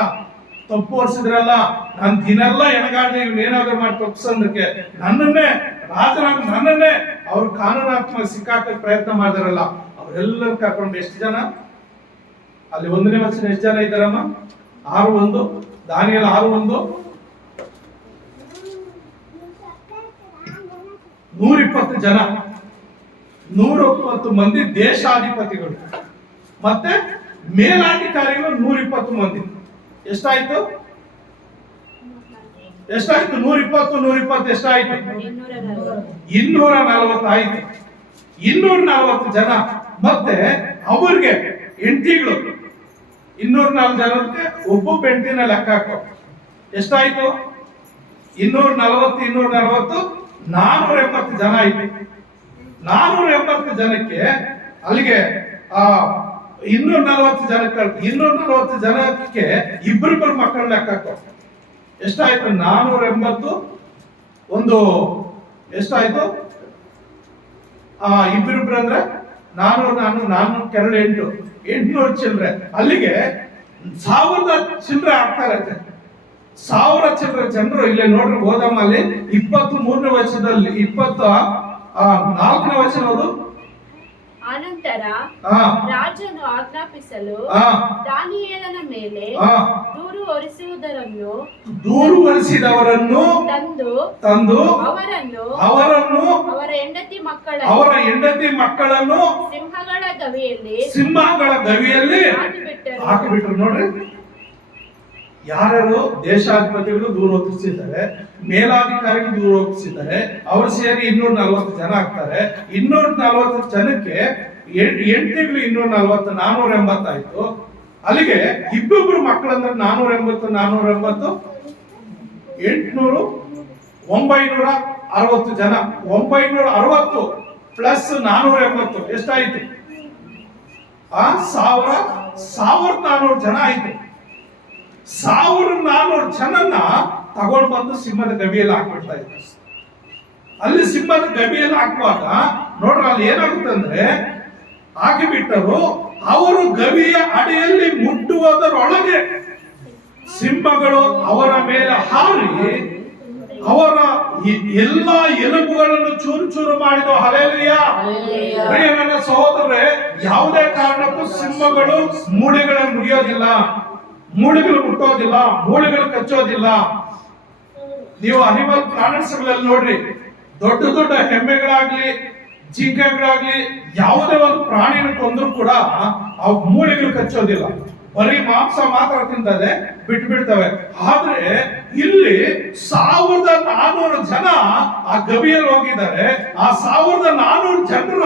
ತಪ್ಪು ಹೊರಿಸಿದ್ರಲ್ಲ, ನಾನು ದಿನೆಲ್ಲ ಎಣಗಾಡ್ದೆ, ಇವ್ನ ಏನಾದ್ರು ಮಾಡಿ ತಪ್ಪಿಸೋದಕ್ಕೆ ನನ್ನನ್ನೇ ಅವ್ರು ಕಾನೂನಾತ್ಮಕ ಸಿಕ್ಕಾಕಕ್ಕೆ ಪ್ರಯತ್ನ ಮಾಡಿದಾರಲ್ಲ, ಅವರೆಲ್ಲರೂ ಕರ್ಕೊಂಡು ಎಷ್ಟು ಜನ ಅಲ್ಲಿ 1ನೇ ವಚನ ಎಷ್ಟು ಜನ ಇದ್ದಾರಮ್ಮ? 6:1 ದಾನಿಯೇಲ 6:1 120 ಜನ, 120 ಮಂದಿ ದೇಶಾಧಿಪತಿಗಳು ಮತ್ತೆ ಮೇಲಾಧಿಕಾರಿಗಳು 120 ಮಂದಿ. ಎಷ್ಟಾಯ್ತು? 120 ಎಷ್ಟಾಯ್ತು? 240 ಆಯ್ತು. 240 ಜನ ಮತ್ತೆ ಅವ್ರಿಗೆ ಹೆಂಡತಿಗಳು 204 ಜನಕ್ಕೆ ಒಬ್ಬೊಬ್ಬ ಹೆಂಡತಿನ ಲೆಕ್ಕ ಹಾಕೋ. ಎಷ್ಟಾಯ್ತು? 240 480 ಜನ ಆಯ್ತು. 480 ಜನಕ್ಕೆ ಅಲ್ಲಿಗೆ 240 ಜನಕ್ಕೆ ಇಬ್ಬರಿಬ್ಬರು ಮಕ್ಕಳ ಲೆಕ್ಕ ಹಾಕೋ. ಎಷ್ಟಾಯ್ತು? 480 ಒಂದು ಎಷ್ಟಾಯ್ತು? ಇಬ್ಬರಿಬ್ರು ಅಂದ್ರೆ 400 800 ಚಿಲ್ಲರೆ. ಅಲ್ಲಿಗೆ 1000 ಚಿಲ್ಲರೆ ಆಗ್ತಾರೆ. 1000 ಚಿಲ್ಲರೆ ಜನರು ಇಲ್ಲೇ ನೋಡ್ರಿ. ಗೋದಾಮಲ್ಲಿ 23ನೇ ವಚನದಲ್ಲಿ 24ನೇ ವಚನ ಅದು. ಅನಂತರ ರಾಜನು ಆಜ್ಞಾಪಿಸಲು ದಾನಿಯೇಲನ ಮೇಲೆ ದೂರು ಹೊರಿಸಿದವರನ್ನು ತಂದು ಅವರನ್ನು ಅವರ ಹೆಂಡತಿ ಮಕ್ಕಳನ್ನು ಸಿಂಹಗಳ ಗವಿಯಲ್ಲಿ ಹಾಕಿಬಿಟ್ರು. ನೋಡ್ರಿ, ಯಾರ್ಯಾರು ದೇಶಾಧಿಪತಿಗಳು ದೂರ ಹೋಗಿಸಿದ್ದಾರೆ, ಮೇಲಾಧಿಕಾರಿಗಳು ದೂರ ಹೋಗಿಸಿದ್ದಾರೆ, ಅವರು ಸೇರಿ 240 ಜನ ಆಗ್ತಾರೆ. 240 ಜನಕ್ಕೆ ಹೆಂಡತಿಗಳು 240, 480 ಆಯ್ತು. ಅಲ್ಲಿಗೆ ಇಬ್ಬೊಬ್ರು ಮಕ್ಕಳಂದ್ರೆ 480 800 960 ಜನ. 960 ಪ್ಲಸ್ 480 ಎಷ್ಟಾಯ್ತು? 1400 ಜನ ಆಯ್ತು. 1400 ಜನನ್ನ ತಗೊಂಡು ಬಂದು ಸಿಂಹದ ಗವಿಯಲ್ಲಿ ಹಾಕ್ಬಿಡ್ತಾ ಇದ್ರು. ಅಲ್ಲಿ ಸಿಂಹದ ಗವಿಯಲ್ಲಿ ಹಾಕುವಾಗ ನೋಡ್ರಿ ಅಲ್ಲಿ ಏನಾಗುತ್ತೆ ಅಂದ್ರೆ ಹಾಕಿಬಿಟ್ಟರು. ಅವರು ಗವಿಯ ಅಡಿಯಲ್ಲಿ ಮುಟ್ಟುವುದರೊಳಗೆ ಸಿಂಹಗಳು ಅವರ ಮೇಲೆ ಹಾರಿ ಅವರ ಎಲ್ಲಾ ಎಲುಬುಗಳನ್ನು ಚೂರು ಚೂರು ಮಾಡಿದ. ಹಲ್ಲೆಲೂಯಾ. ಪ್ರಿಯ ನನ್ನ ಸಹೋದರರೇ, ಯಾವುದೇ ಕಾರಣಕ್ಕೂ ಸಿಂಹಗಳು ಮೂಳೆಗಳನ್ನು ಮುರಿಯೋದಿಲ್ಲ, ಮೂಳೆಗಳು ಮುಟ್ಟೋದಿಲ್ಲ, ಮೂಳೆಗಳು ಕಚ್ಚೋದಿಲ್ಲ. ನೀವು ಅನಿಮಲ್ ಪ್ಲಾನೆಟ್ಸ್ ಗಳಲ್ಲಿ ನೋಡ್ರಿ, ದೊಡ್ಡ ದೊಡ್ಡ ಎಮ್ಮೆಗಳಾಗ್ಲಿ ಜಿಂಕೆಗಳಾಗ್ಲಿ ಯಾವುದೇ ಒಂದು ಪ್ರಾಣಿನ ಕೊಂದ್ರು ಕೂಡ ಆ ಮೂಳೆಗಳು ಕಚ್ಚೋದಿಲ್ಲ, ಬರೀ ಮಾಂಸ ಮಾತ್ರ ತಿಂತದೆ, ಬಿಟ್ಬಿಡ್ತವೆ. ಆದ್ರೆ ಇಲ್ಲಿ 1400 ಜನ ಆ ಗವಿಯಲ್ಲಿ ಹೋಗಿದ್ದಾರೆ. ಆ 1400 ಜನರ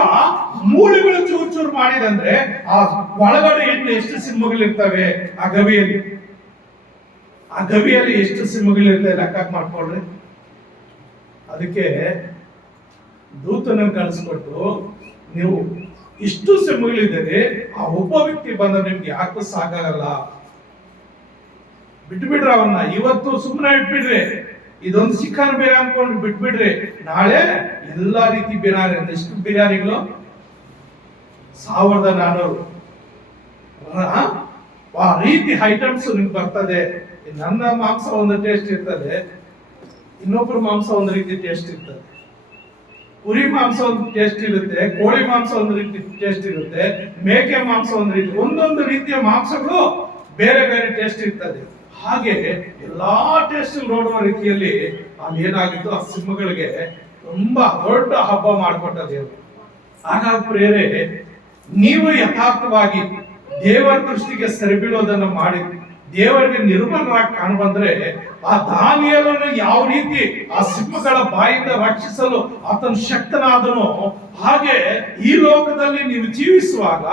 ಮೂಳೆಗಳು ಚೂರು ಚೂರು ಮಾಡಿದಂದ್ರೆ ಆ ಒಳಗಡೆ ಎಷ್ಟು ಸಿಂಹಗಳಿರ್ತವೆ ಆ ಗವಿಯಲ್ಲಿ. ಆ ಗವಿಯಲ್ಲಿ ಎಷ್ಟು ಸಿಂಹಗಳಿರ್ತವೆ ಲೆಕ್ಕ ಮಾಡ್ಕೊಳ್ರಿ. ಅದಕ್ಕೆ ದೂತನನ್ನು ಕಳಿಸ್ಕೊಟ್ಟು, ನೀವು ಇಷ್ಟು ಸಿಂಹಗಳಿದ್ದಾರೆ, ಆ ಒಬ್ಬ ವ್ಯಕ್ತಿ ಬಂದ ನಿಮ್ಗೆ ಯಾಕೆ ಸಾಕಾಗಲ್ಲ, ಬಿಟ್ಬಿಡ್ರಿ ಅವನ್ನ. ಇವತ್ತು ಸುಮ್ಮನೆ ಇಟ್ಬಿಡ್ರಿ, ಇದೊಂದು ಚಿಕನ್ ಬೇರೆ ಅನ್ಕೊಂಡು ಬಿಟ್ಬಿಡ್ರಿ, ನಾಳೆ ಎಲ್ಲಾ ರೀತಿ ಬಿರಿಯಾನಿ. ಎಷ್ಟು ಬಿರಿಯಾನಿಗಳು? 1400 ಆ ರೀತಿ ಐಟಮ್ಸ್ ನಿಮ್ಗೆ ಬರ್ತದೆ. ನನ್ನ ಮಾಂಸ ಒಂದು ಟೇಸ್ಟ್ ಇರ್ತದೆ, ಇನ್ನೊಬ್ಬರ ಮಾಂಸ ಒಂದು ರೀತಿ ಟೇಸ್ಟ್ ಇರ್ತದೆ. ಕುರಿ ಮಾಂಸ ಒಂದು ಟೇಸ್ಟ್ ಇರುತ್ತೆ, ಕೋಳಿ ಮಾಂಸ ಒಂದು ರೀತಿ ಟೇಸ್ಟ್ ಇರುತ್ತೆ, ಮೇಕೆ ಮಾಂಸ ಒಂದು ರೀತಿ, ಒಂದೊಂದು ರೀತಿಯ ಮಾಂಸಗಳು ಬೇರೆ ಬೇರೆ ಟೇಸ್ಟ್ ಇರ್ತದೆ. ಹಾಗೆ ಎಲ್ಲಾ ಟೇಸ್ಟ್ ನೋಡುವ ರೀತಿಯಲ್ಲಿ ಅಲ್ಲಿ ಏನಾಗಿತ್ತು, ಆ ಸಿಂಹಗಳಿಗೆ ತುಂಬಾ ದೊಡ್ಡ ಹಬ್ಬ ಮಾಡಿಕೊಟ್ಟ ದೇವರು. ಹಾಗಾಗಿ ಪ್ರಿಯರೇ, ನೀವು ಯಥಾರ್ಥವಾಗಿ ದೇವರ ದೃಷ್ಟಿಗೆ ಸರಿಬೀಳೋದನ್ನ ಮಾಡಿ ದೇವರಿಗೆ ನಿರ್ಮಲರಾಗಿ ಕಾಣಬಂದ್ರೆ, ಆ ದಾನಿಯೇಲನು ಯಾವ ರೀತಿ ಆ ಸಿಂಹಗಳ ಬಾಯಿಂದ ರಕ್ಷಿಸಲು ಆತನ ಶಕ್ತನಾದನು, ಹಾಗೆ ಈ ಲೋಕದಲ್ಲಿ ನೀವು ಜೀವಿಸುವಾಗ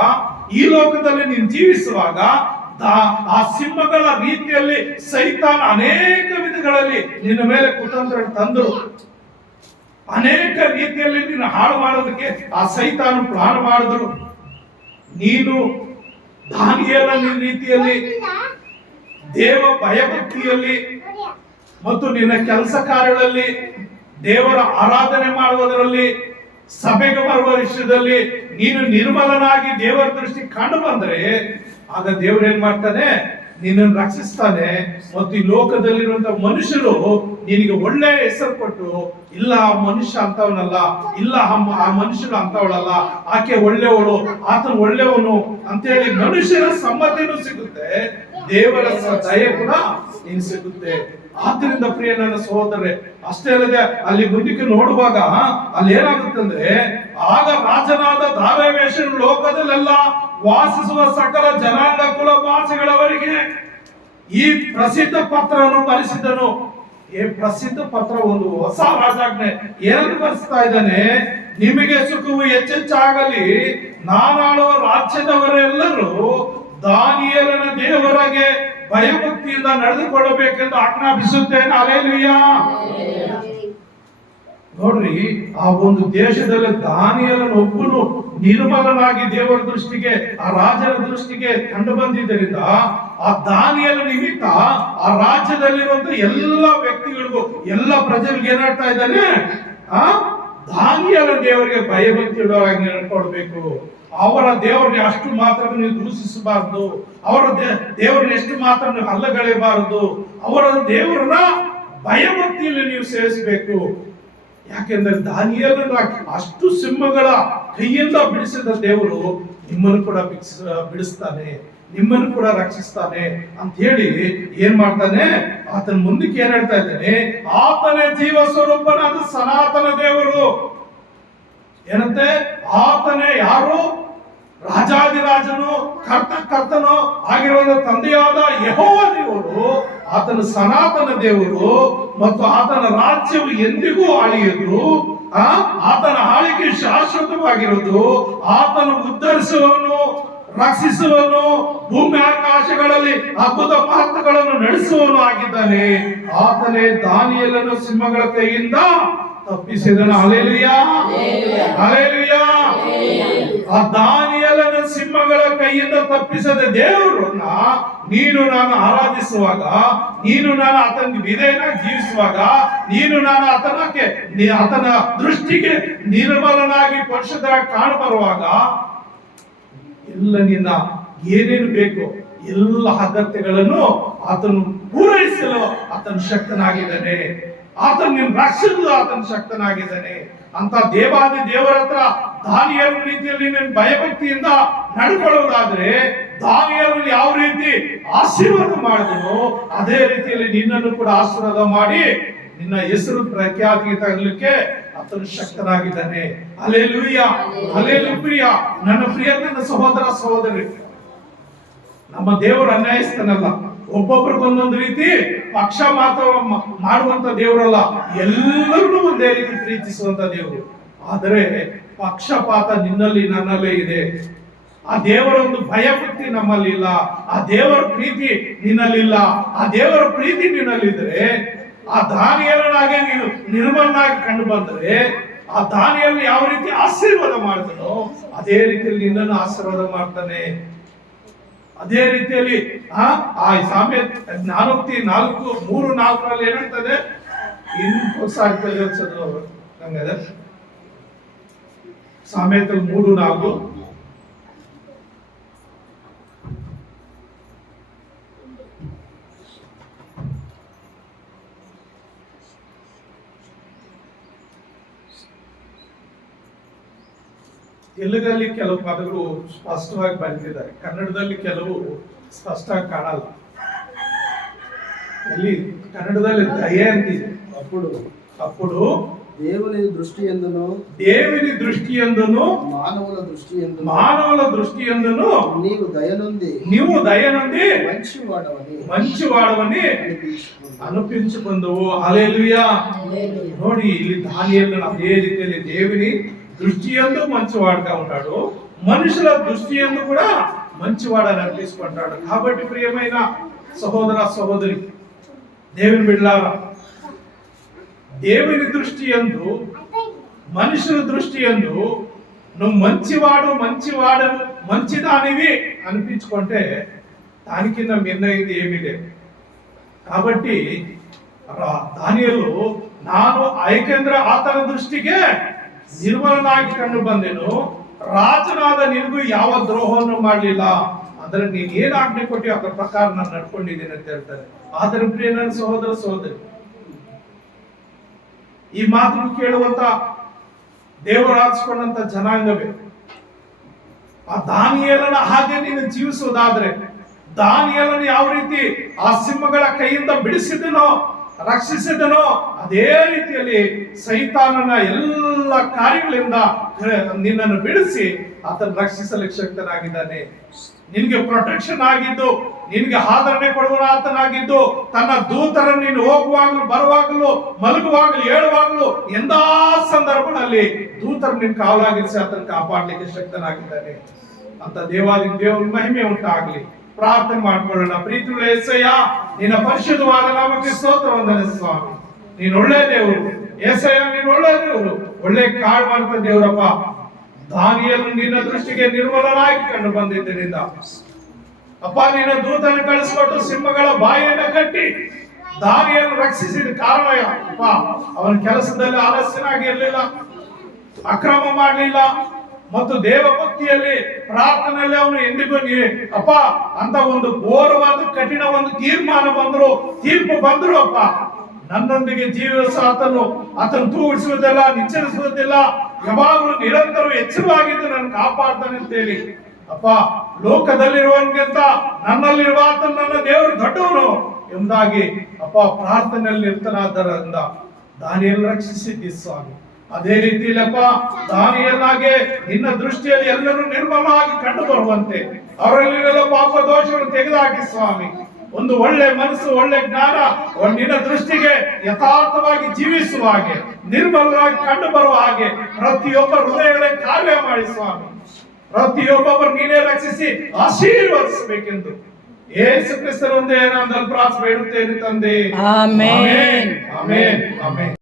ಆ ಸಿಂಹಗಳ ರೀತಿಯಲ್ಲಿ ಸೈತಾನ ಅನೇಕ ವಿಧಗಳಲ್ಲಿ ನಿನ್ನ ಮೇಲೆ ಕುತಂತ್ರ ತಂದು ಅನೇಕ ರೀತಿಯಲ್ಲಿ ನಿನ್ನ ಹಾಳು ಮಾಡೋದಕ್ಕೆ ಆ ಸೈತಾನ ಪ್ಲಾನ್ ಮಾಡಿದ್ರು. ನೀನು ದಾನಿಯೇಲನ ರೀತಿಯಲ್ಲಿ ದೇವ ಭಯಭಕ್ತಿಯಲ್ಲಿ ಮತ್ತು ನಿನ್ನ ಕೆಲಸ ಕಾರ್ಯಗಳಲ್ಲಿ ದೇವರ ಆರಾಧನೆ ಮಾಡುವುದರಲ್ಲಿ ಸಭೆಗೆ ಬರುವ ವಿಷಯದಲ್ಲಿ ನೀನು ನಿರ್ಮಲನಾಗಿ ದೇವರ ದೃಷ್ಟಿ ಕಂಡು ಬಂದ್ರೆ, ಆಗ ದೇವರು ಏನ್ ಮಾಡ್ತಾನೆ, ನಿನ್ನನ್ನು ರಕ್ಷಿಸ್ತಾನೆ. ಮತ್ತು ಈ ಲೋಕದಲ್ಲಿರುವಂತಹ ಮನುಷ್ಯರು ನಿನಗೆ ಒಳ್ಳೆ ಹೆಸರು ಕೊಟ್ಟು, ಇಲ್ಲ ಆ ಮನುಷ್ಯ ಅಂತವನಲ್ಲ, ಇಲ್ಲ ಆ ಮನುಷ್ಯನು ಅಂತವಳಲ್ಲ, ಆಕೆ ಒಳ್ಳೆಯವಳು, ಆತನು ಒಳ್ಳೆಯವನು ಅಂತೇಳಿ ಮನುಷ್ಯರ ಸಮ್ಮತಿನೂ ಸಿಗುತ್ತೆ, ದೇವರ ದಯೆ ಕೂಡ ನಿನ್ ಸಿಗುತ್ತೆ. ಆದ್ದರಿಂದ ಪ್ರಿಯ ನನ್ನ ಸಹೋದರರೇ, ಅಷ್ಟೇ ಅಲ್ಲದೆ ಅಲ್ಲಿ ಮುಂದಕ್ಕೆ ನೋಡುವಾಗ ಅಲ್ಲಿ ಏನಾಗುತ್ತಂದ್ರೆ, ಆಗ ರಾಜನಾದ ದಾರ್ಯಾವೇಶನು ಲೋಕದಲ್ಲೆಲ್ಲ ವಾಸಿಸುವ ಸಕಲ ಜನಾಂಗ ಕುಲ ಭಾಷೆಗಳವರಿಗೆ ಈ ಪ್ರಸಿದ್ಧ ಪತ್ರವನ್ನು ಬರೆಸಿದನು. ಈ ಪ್ರಸಿದ್ಧ ಪತ್ರ ಒಂದು ಹೊಸ ರಾಜಾಜ್ಞೆ ಏನನ್ನು ಬರೆಸ್ತಾ ಇದ್ದಾನೆ, ನಿಮಗೆ ಸುಖವು ಹೆಚ್ಚೆಚ್ಚಾಗಲಿ, ನಾನಾಳುವ ರಾಜ್ಯದವರೆಲ್ಲರೂ ದಾನಿಯೇಲನ ದೇವರಿಗೆ ಭಯಭಕ್ತಿಯಿಂದ ನಡೆದುಕೊಳ್ಳಬೇಕೆಂದು ಆಜ್ಞಾಪಿಸುತ್ತೇನೆ. ಹಲ್ಲೆಲೂಯಾ. ನೋಡ್ರಿ, ಆ ಒಂದು ದೇಶದಲ್ಲಿ ದಾನಿಯೇಲನ ಒಬ್ಬನು ನಿರ್ಮಲನಾಗಿ ದೇವರ ದೃಷ್ಟಿಗೆ, ಆ ರಾಜನ ದೃಷ್ಟಿಗೆ ಕಂಡು ಬಂದಿದ್ದರಿಂದ ಆ ದಾನಿಯೇಲನ ನಿಮಿತ್ತ ಆ ರಾಜ್ಯದಲ್ಲಿರುವಂತ ಎಲ್ಲ ವ್ಯಕ್ತಿಗಳಿಗೂ, ಎಲ್ಲ ಪ್ರಜೆಗಳಿಗೆ ಏನಾಗ್ತಾ ಇದ್ದಾನೆ, ಆ ದಾನಿಯೇಲನ ದೇವರಿಗೆ ಭಯಭಕ್ತಿಯುಳ್ಳವರಾಗಿ ನಡ್ಕೊಳ್ಬೇಕು. ಅವರ ದೇವರನ್ನ ಅಷ್ಟು ಮಾತ್ರ ನೀವು ದೂಷಿಸಬಾರದು, ಅವರ ದೇವರನ್ನ ಎಷ್ಟು ಮಾತ್ರ ನೀವು ಅಲ್ಲಗಳೆಯಬಾರದು, ಅವರ ದೇವರನ್ನ ಭಯಭಕ್ತಿಯಲ್ಲಿ ನೀವು ಸೇವಿಸಬೇಕು. ಯಾಕೆಂದ್ರೆ ದಾನಿಯೇಲನ ಅಷ್ಟು ಸಿಂಹಗಳ ಕೈಯಿಂದ ಬಿಡಿಸಿದ ದೇವರು ನಿಮ್ಮನ್ನು ಕೂಡ ಬಿಡಿಸ್ತಾನೆ, ನಿಮ್ಮನ್ನು ಕೂಡ ರಕ್ಷಿಸ್ತಾನೆ ಅಂತ ಹೇಳಿ ಏನ್ ಮಾಡ್ತಾನೆ, ಆತನ ಮುಂದಕ್ಕೆ ಏನ್ ಹೇಳ್ತಾ ಇದ್ದಾನೆ, ಆತನೇ ಜೀವ ಸ್ವರೂಪನಾದ ಸನಾತನ ದೇವರು. ಏನಂತೆ, ಆತನೇ ಯಾರು, ರಾಜಾದಿರಾಜನು ಕರ್ತನು ಆಗಿರುವ ತಂದೆಯಾದ ಯೆಹೋವ ದೇವರು, ಆತನ ಸನಾತನ ದೇವರು ಮತ್ತು ಆತನ ರಾಜ್ಯವು ಎಂದಿಗೂ ಆಳಿಯದು, ಆತನ ಆಳಿಕೆ ಶಾಶ್ವತವಾಗಿರುವುದು, ಆತನು ಉದ್ಧರಿಸುವನು, ರಕ್ಷಿಸುವನು, ಭೂಮಿ ಆಕಾಶಗಳಲ್ಲಿ ಅದ್ಭುತ ಮಹತ್ವಗಳನ್ನು ನಡೆಸುವನು ಆಗಿದ್ದಾನೆ. ಆತನೇ ದಾನಿಯೇಲನು ಸಿಂಹಗಳ ಕೈಯಿಂದ ತಪ್ಪಿಸಿದನು. Hallelujah, hallelujah. ಆ ದಾನಿಯೇಲನ ಸಿಂಹಗಳ ಸಿಂಹಗಳ ಕೈಯಿಂದ ತಪ್ಪಿಸದ ದೇವರನ್ನ ನೀನು ನಾನು ಆರಾಧಿಸುವಾಗ, ನೀನು ನಾನು ಆತನಿಗೆ ವಿಧೇಯನಾಗಿ ಜೀವಿಸುವಾಗ, ನೀನು ನಾನು ಆತನ ದೃಷ್ಟಿಗೆ ನಿರ್ಮಲನಾಗಿ ಪರಿಶುದ್ಧರಾಗಿ ಕಾಣಬರುವಾಗ ಎಲ್ಲ ನಿನ್ನ ಏನೇನು ಬೇಕು ಎಲ್ಲ ಅಗತ್ಯಗಳನ್ನು ಆತನು ಪೂರೈಸಲು ಆತನು ಶಕ್ತನಾಗಿದ್ದಾನೆ. ಆತನು ನಿನ್ನ ರಕ್ಷಿಸಲು ಆತನು ಶಕ್ತನಾಗಿದ್ದಾನೆ. ಅಂತ ದೇವಾದಿ ದೇವರ ಹತ್ರ ದಾನಿಯೇಲ ರೀತಿಯಲ್ಲಿ ನೀನು ಭಯಭಕ್ತಿಯಿಂದ ನಡ್ಕೊಳ್ಳೋದಾದ್ರೆ, ದಾನಿಯೇಲನು ಯಾವ ರೀತಿ ಆಶೀರ್ವಾದ ಮಾಡಿದನು ಅದೇ ರೀತಿಯಲ್ಲಿ ನಿನ್ನನ್ನು ಕೂಡ ಆಶೀರ್ವಾದ ಮಾಡಿ ನಿನ್ನ ಹೆಸರು ಪ್ರಖ್ಯಾತಿ ತರಲಿಕ್ಕೆ ಆತನು ಶಕ್ತನಾಗಿದ್ದಾನೆ. Hallelujah, hallelujah. ನನ್ನ ಪ್ರಿಯತನ ಸಹೋದರ ಸಹೋದರಿ, ನಮ್ಮ ದೇವರು ಅನ್ಯಾಯಸ್ಥನಲ್ಲ. ಒಬ್ಬೊಬ್ರಿಗೊಂದೊಂದು ರೀತಿ ಪಕ್ಷಪಾತ ಮಾಡುವಂತ ದೇವರಲ್ಲ, ಎಲ್ಲರನ್ನೂ ಒಂದೇ ರೀತಿ ಪ್ರೀತಿಸುವಂತ ದೇವರು. ಆದರೆ ಪಕ್ಷಪಾತ ನಿನ್ನಲ್ಲಿ ನನ್ನಲ್ಲೇ ಇದೆ. ಆ ದೇವರ ಒಂದು ಭಯಭಕ್ತಿ ನಮ್ಮಲ್ಲಿ ಇಲ್ಲ, ಆ ದೇವರ ಪ್ರೀತಿ ನಿನ್ನಲ್ಲಿಲ್ಲ. ಆ ದೇವರ ಪ್ರೀತಿ ನಿನ್ನಲ್ಲಿದ್ರೆ, ಆ ದಾನಿಯೇಲನಾಗೆ ನೀನು ನಿರ್ಮಲನಾಗಿ ಕಂಡು ಬಂದರೆ, ಆ ದಾನಿಯೇಲನು ಯಾವ ರೀತಿ ಆಶೀರ್ವಾದ ಮಾಡ್ತಾನೋ ಅದೇ ರೀತಿಯಲ್ಲಿ ನಿನ್ನನ್ನು ಆಶೀರ್ವಾದ ಮಾಡ್ತಾನೆ. ಅದೇ ರೀತಿಯಲ್ಲಿ ಆ ಸಾಮ್ಯ 4:3-4 ಏನಂತದೆ, ನಂಗದ ಸಾಮ್ಯದಲ್ಲಿ 3:4 ತೆಲುಗಲ್ಲಿ ಕೆಲವು ಪದಗಳು ಸ್ಪಷ್ಟವಾಗಿ ಬರೆದಿದ್ದಾರೆ, ಕನ್ನಡದಲ್ಲಿ ಕೆಲವು ಸ್ಪಷ್ಟವಾಗಿ ಕಾಣಲ್ಲ. ಇಲ್ಲಿ ಕನ್ನಡದಲ್ಲಿ ದಯೆ ಅಂತಿದೆ. ಅప్పుడు దేవుని దృష్టి యందును మానవుల దృష్టి యందును నీవు దయనుంది మంచివాడవని ಅನಿಪಿಸಿಕೊಂಡವು. ಹಲ್ಲೆಲೂಯಾ. ನೋಡಿ, ಇಲ್ಲಿ ದಾನಿಯೇಲನು ಅದೇ ರೀತಿಯಲ್ಲಿ దేవుని దృష్టియందు మంచివాడుగా ఉంటాడు, మనుషుల దృష్టియందు కూడా మంచివాడని అనిపించుకుంటాడు. కాబట్టి ప్రియమైన సహోదర సహోదరి, దేవుని బిడ్డలారా, దేవుని దృష్టియందు మనుషుల దృష్టియందు నువ్వు మంచివాడు మంచిదానివి అనిపించుకుంటే దాని కింద మిన్నైంది ఏమీ లేదు. కాబట్టి ದಾನಿಯೇಲು ನಾನು ಏಕೆಂದ್ರೆ ಆತನ ದೃಷ್ಟಿಗೆ ನಿರ್ಮಲನಾಗಿ ಕಂಡು ಬಂದೆನು, ರಾಜನಾದ ನಿನಗೂ ಯಾವ ದ್ರೋಹವನ್ನು ಮಾಡಲಿಲ್ಲ. ಅಂದ್ರೆ ನೀನ್ ಏನ್ ಆಜ್ಞೆ ಕೊಟ್ಟಿ ಅದರ ಪ್ರಕಾರ ನಾನು ನಡ್ಕೊಂಡಿದ್ದೀನಿ ಅಂತ ಹೇಳ್ತಾರೆ. ಆದರೆ ಪ್ರಿಯ ನನ್ನ ಸಹೋದರ ಸಹೋದರಿ, ಈ ಮಾತನ್ನು ಕೇಳುವಂತ ದೇವರಾಜಿಸಿಕೊಂಡಂತ ಜನಾಂಗವೇ, ಆ ದಾನಿಯೇಲನ ಹಾಗೆ ನೀನು ಜೀವಿಸುವುದಾದ್ರೆ, ದಾನಿಯೇಲನು ಯಾವ ರೀತಿ ಆ ಸಿಂಹಗಳ ಕೈಯಿಂದ ಬಿಡಿಸಿದನೋ ರಕ್ಷಿಸಿದನೋ ಅದೇ ರೀತಿಯಲ್ಲಿ ಸೈತಾನನ ಎಲ್ಲ ಕಾರ್ಯಗಳಿಂದ ನಿನ್ನನ್ನು ಬಿಡಿಸಿ ಆತನ ರಕ್ಷಿಸಲಿಕ್ಕೆ ಶಕ್ತನಾಗಿದ್ದಾನೆ. ನಿನ್ಗೆ ಪ್ರೊಟೆಕ್ಷನ್ ಆಗಿದ್ದು, ನಿನ್ಗೆ ಆದರಣೆ ಕೊಡುವ ಆತನಾಗಿದ್ದು, ತನ್ನ ದೂತರನ್ನು ನೀನು ಹೋಗುವಾಗಲೂ ಬರುವಾಗಲೂ ಮಲಗುವಾಗಲೂ ಹೇಳುವಾಗಲೂ ಎಂದಾ ಸಂದರ್ಭದಲ್ಲಿ ದೂತರು ನಿನ್ ಕಾವಲಾಗಿರಿಸಿ ಆತನ ಕಾಪಾಡಲಿಕ್ಕೆ ಶಕ್ತನಾಗಿದ್ದಾನೆ. ಅಂತ ದೇವಾದಿ ದೇವರ ಮಹಿಮೆ ಉಂಟಾಗ್ಲಿ. ಪ್ರಾರ್ಥನೆ ಮಾಡ್ಕೊಳ್ಳೋಣ. ಪ್ರೀತಿಯುಳ್ಳ యేసయ్య, ನಿನ್ನ ಪರಿಶುದ್ಧವಾದ ನಾಮಕ್ಕೆ ಸ್ತೋತ್ರ ವಂದನೆ ಸ್ವಾಮಿ. ನೀನು ಒಳ್ಳೆ ದೇವರು యేసయ్య, ನೀನು ಒಳ್ಳೆ ದೇವರು, ಒಳ್ಳೆ ಕಾಳ್ ಮಾಡ್ತ ದೇವರಪ್ಪ. ದಾನಿಯೇಲನು ನಿನ್ನ ದೃಷ್ಟಿಗೆ ನಿರ್ಮಲನಾಗಿ ಕಂಡು ಬಂದಿದ್ದರಿಂದ ಅಪ್ಪ, ನಿನ್ನ ದೂತನ ಕಳಿಸ್ಕೊಟ್ಟು ಸಿಂಹಗಳ ಬಾಯಿಯನ್ನ ಕಟ್ಟಿ ದಾನಿಯೇಲನು ರಕ್ಷಿಸಿದ ಕಾರಣ ಅಪ್ಪ, ಅವನ ಕೆಲಸದಲ್ಲಿ ಆಲಸ್ಯನಾಗಿರ್ಲಿಲ್ಲ, ಅಕ್ರಮ ಮಾಡಲಿಲ್ಲ, ಮತ್ತು ದೇವಭಕ್ತಿಯಲ್ಲಿ ಪ್ರಾರ್ಥನೆಯಲ್ಲಿ ಅವನು ಎಂದಿಗೂ ಅಪ್ಪ ಅಂತ ಒಂದು ಘೋರವಾದ ಕಠಿಣ ಒಂದು ತೀರ್ಪು ಬಂದ್ರು ಅಪ್ಪ, ನನ್ನೊಂದಿಗೆ ಜೀವಿಸ ಆತನು ತೂಗಿಸುವುದಿಲ್ಲ, ನಿಚ್ಚರಿಸುವುದಿಲ್ಲ, ಯಾವಾಗಲೂ ನಿರಂತರ ಎಚ್ಚರವಾಗಿದ್ದು ನನ್ನ ಕಾಪಾಡ್ತಾನೆ ಅಂತೇಳಿ ಅಪ್ಪ, ಲೋಕದಲ್ಲಿರುವವನಿಗಿಂತ ನನ್ನಲ್ಲಿರುವ ಆತನು ನನ್ನ ದೇವರು ದೊಡ್ಡವನು ಎಂಬುದಾಗಿ ಅಪ್ಪ ಪ್ರಾರ್ಥನೆಯಲ್ಲಿ ನಿರತನಾದ್ದರಿಂದ ದಾನಿಯೇಲನು ರಕ್ಷಿಸಿದ್ದಿ ಸ್ವಾಮಿ. ಅದೇ ರೀತಿಯಲ್ಲಪ್ಪ, ದಾನಿಯೇಲನಾಗೆ ನಿನ್ನ ದೃಷ್ಟಿಯಲ್ಲಿ ಎಲ್ಲರೂ ನಿರ್ಮಲವಾಗಿ ಕಂಡು ಬರುವಂತೆ ಅವರಲ್ಲಿರುವ ಪಾಪ ದೋಷವನ್ನು ತೆಗೆದುಹಾಕಿ ಸ್ವಾಮಿ. ಒಂದು ಒಳ್ಳೆ ಮನಸ್ಸು, ಒಳ್ಳೆ ಜ್ಞಾನ ನಿನ್ನ ದೃಷ್ಟಿಗೆ ಯಥಾರ್ಥವಾಗಿ ಜೀವಿಸುವ ಹಾಗೆ, ನಿರ್ಮಲವಾಗಿ ಕಂಡು ಬರುವ ಹಾಗೆ ಪ್ರತಿಯೊಬ್ಬ ಹೃದಯಗಳೇ ಕಾರ್ಯ ಮಾಡಿ ಸ್ವಾಮಿ. ಪ್ರತಿಯೊಬ್ಬೊಬ್ಬರು ನೀನೇ ರಕ್ಷಿಸಿ ಆಶೀರ್ವದಿಸಬೇಕೆಂದು ಯೇಸು ಕ್ರಿಸ್ತನ ಒಂದೇ ನಾಮದಲ್ಲಿ ಪ್ರಾರ್ಥನೆ ಬೇಡುತ್ತೇನೆ ತಂದೆ. Amen, amen, amen.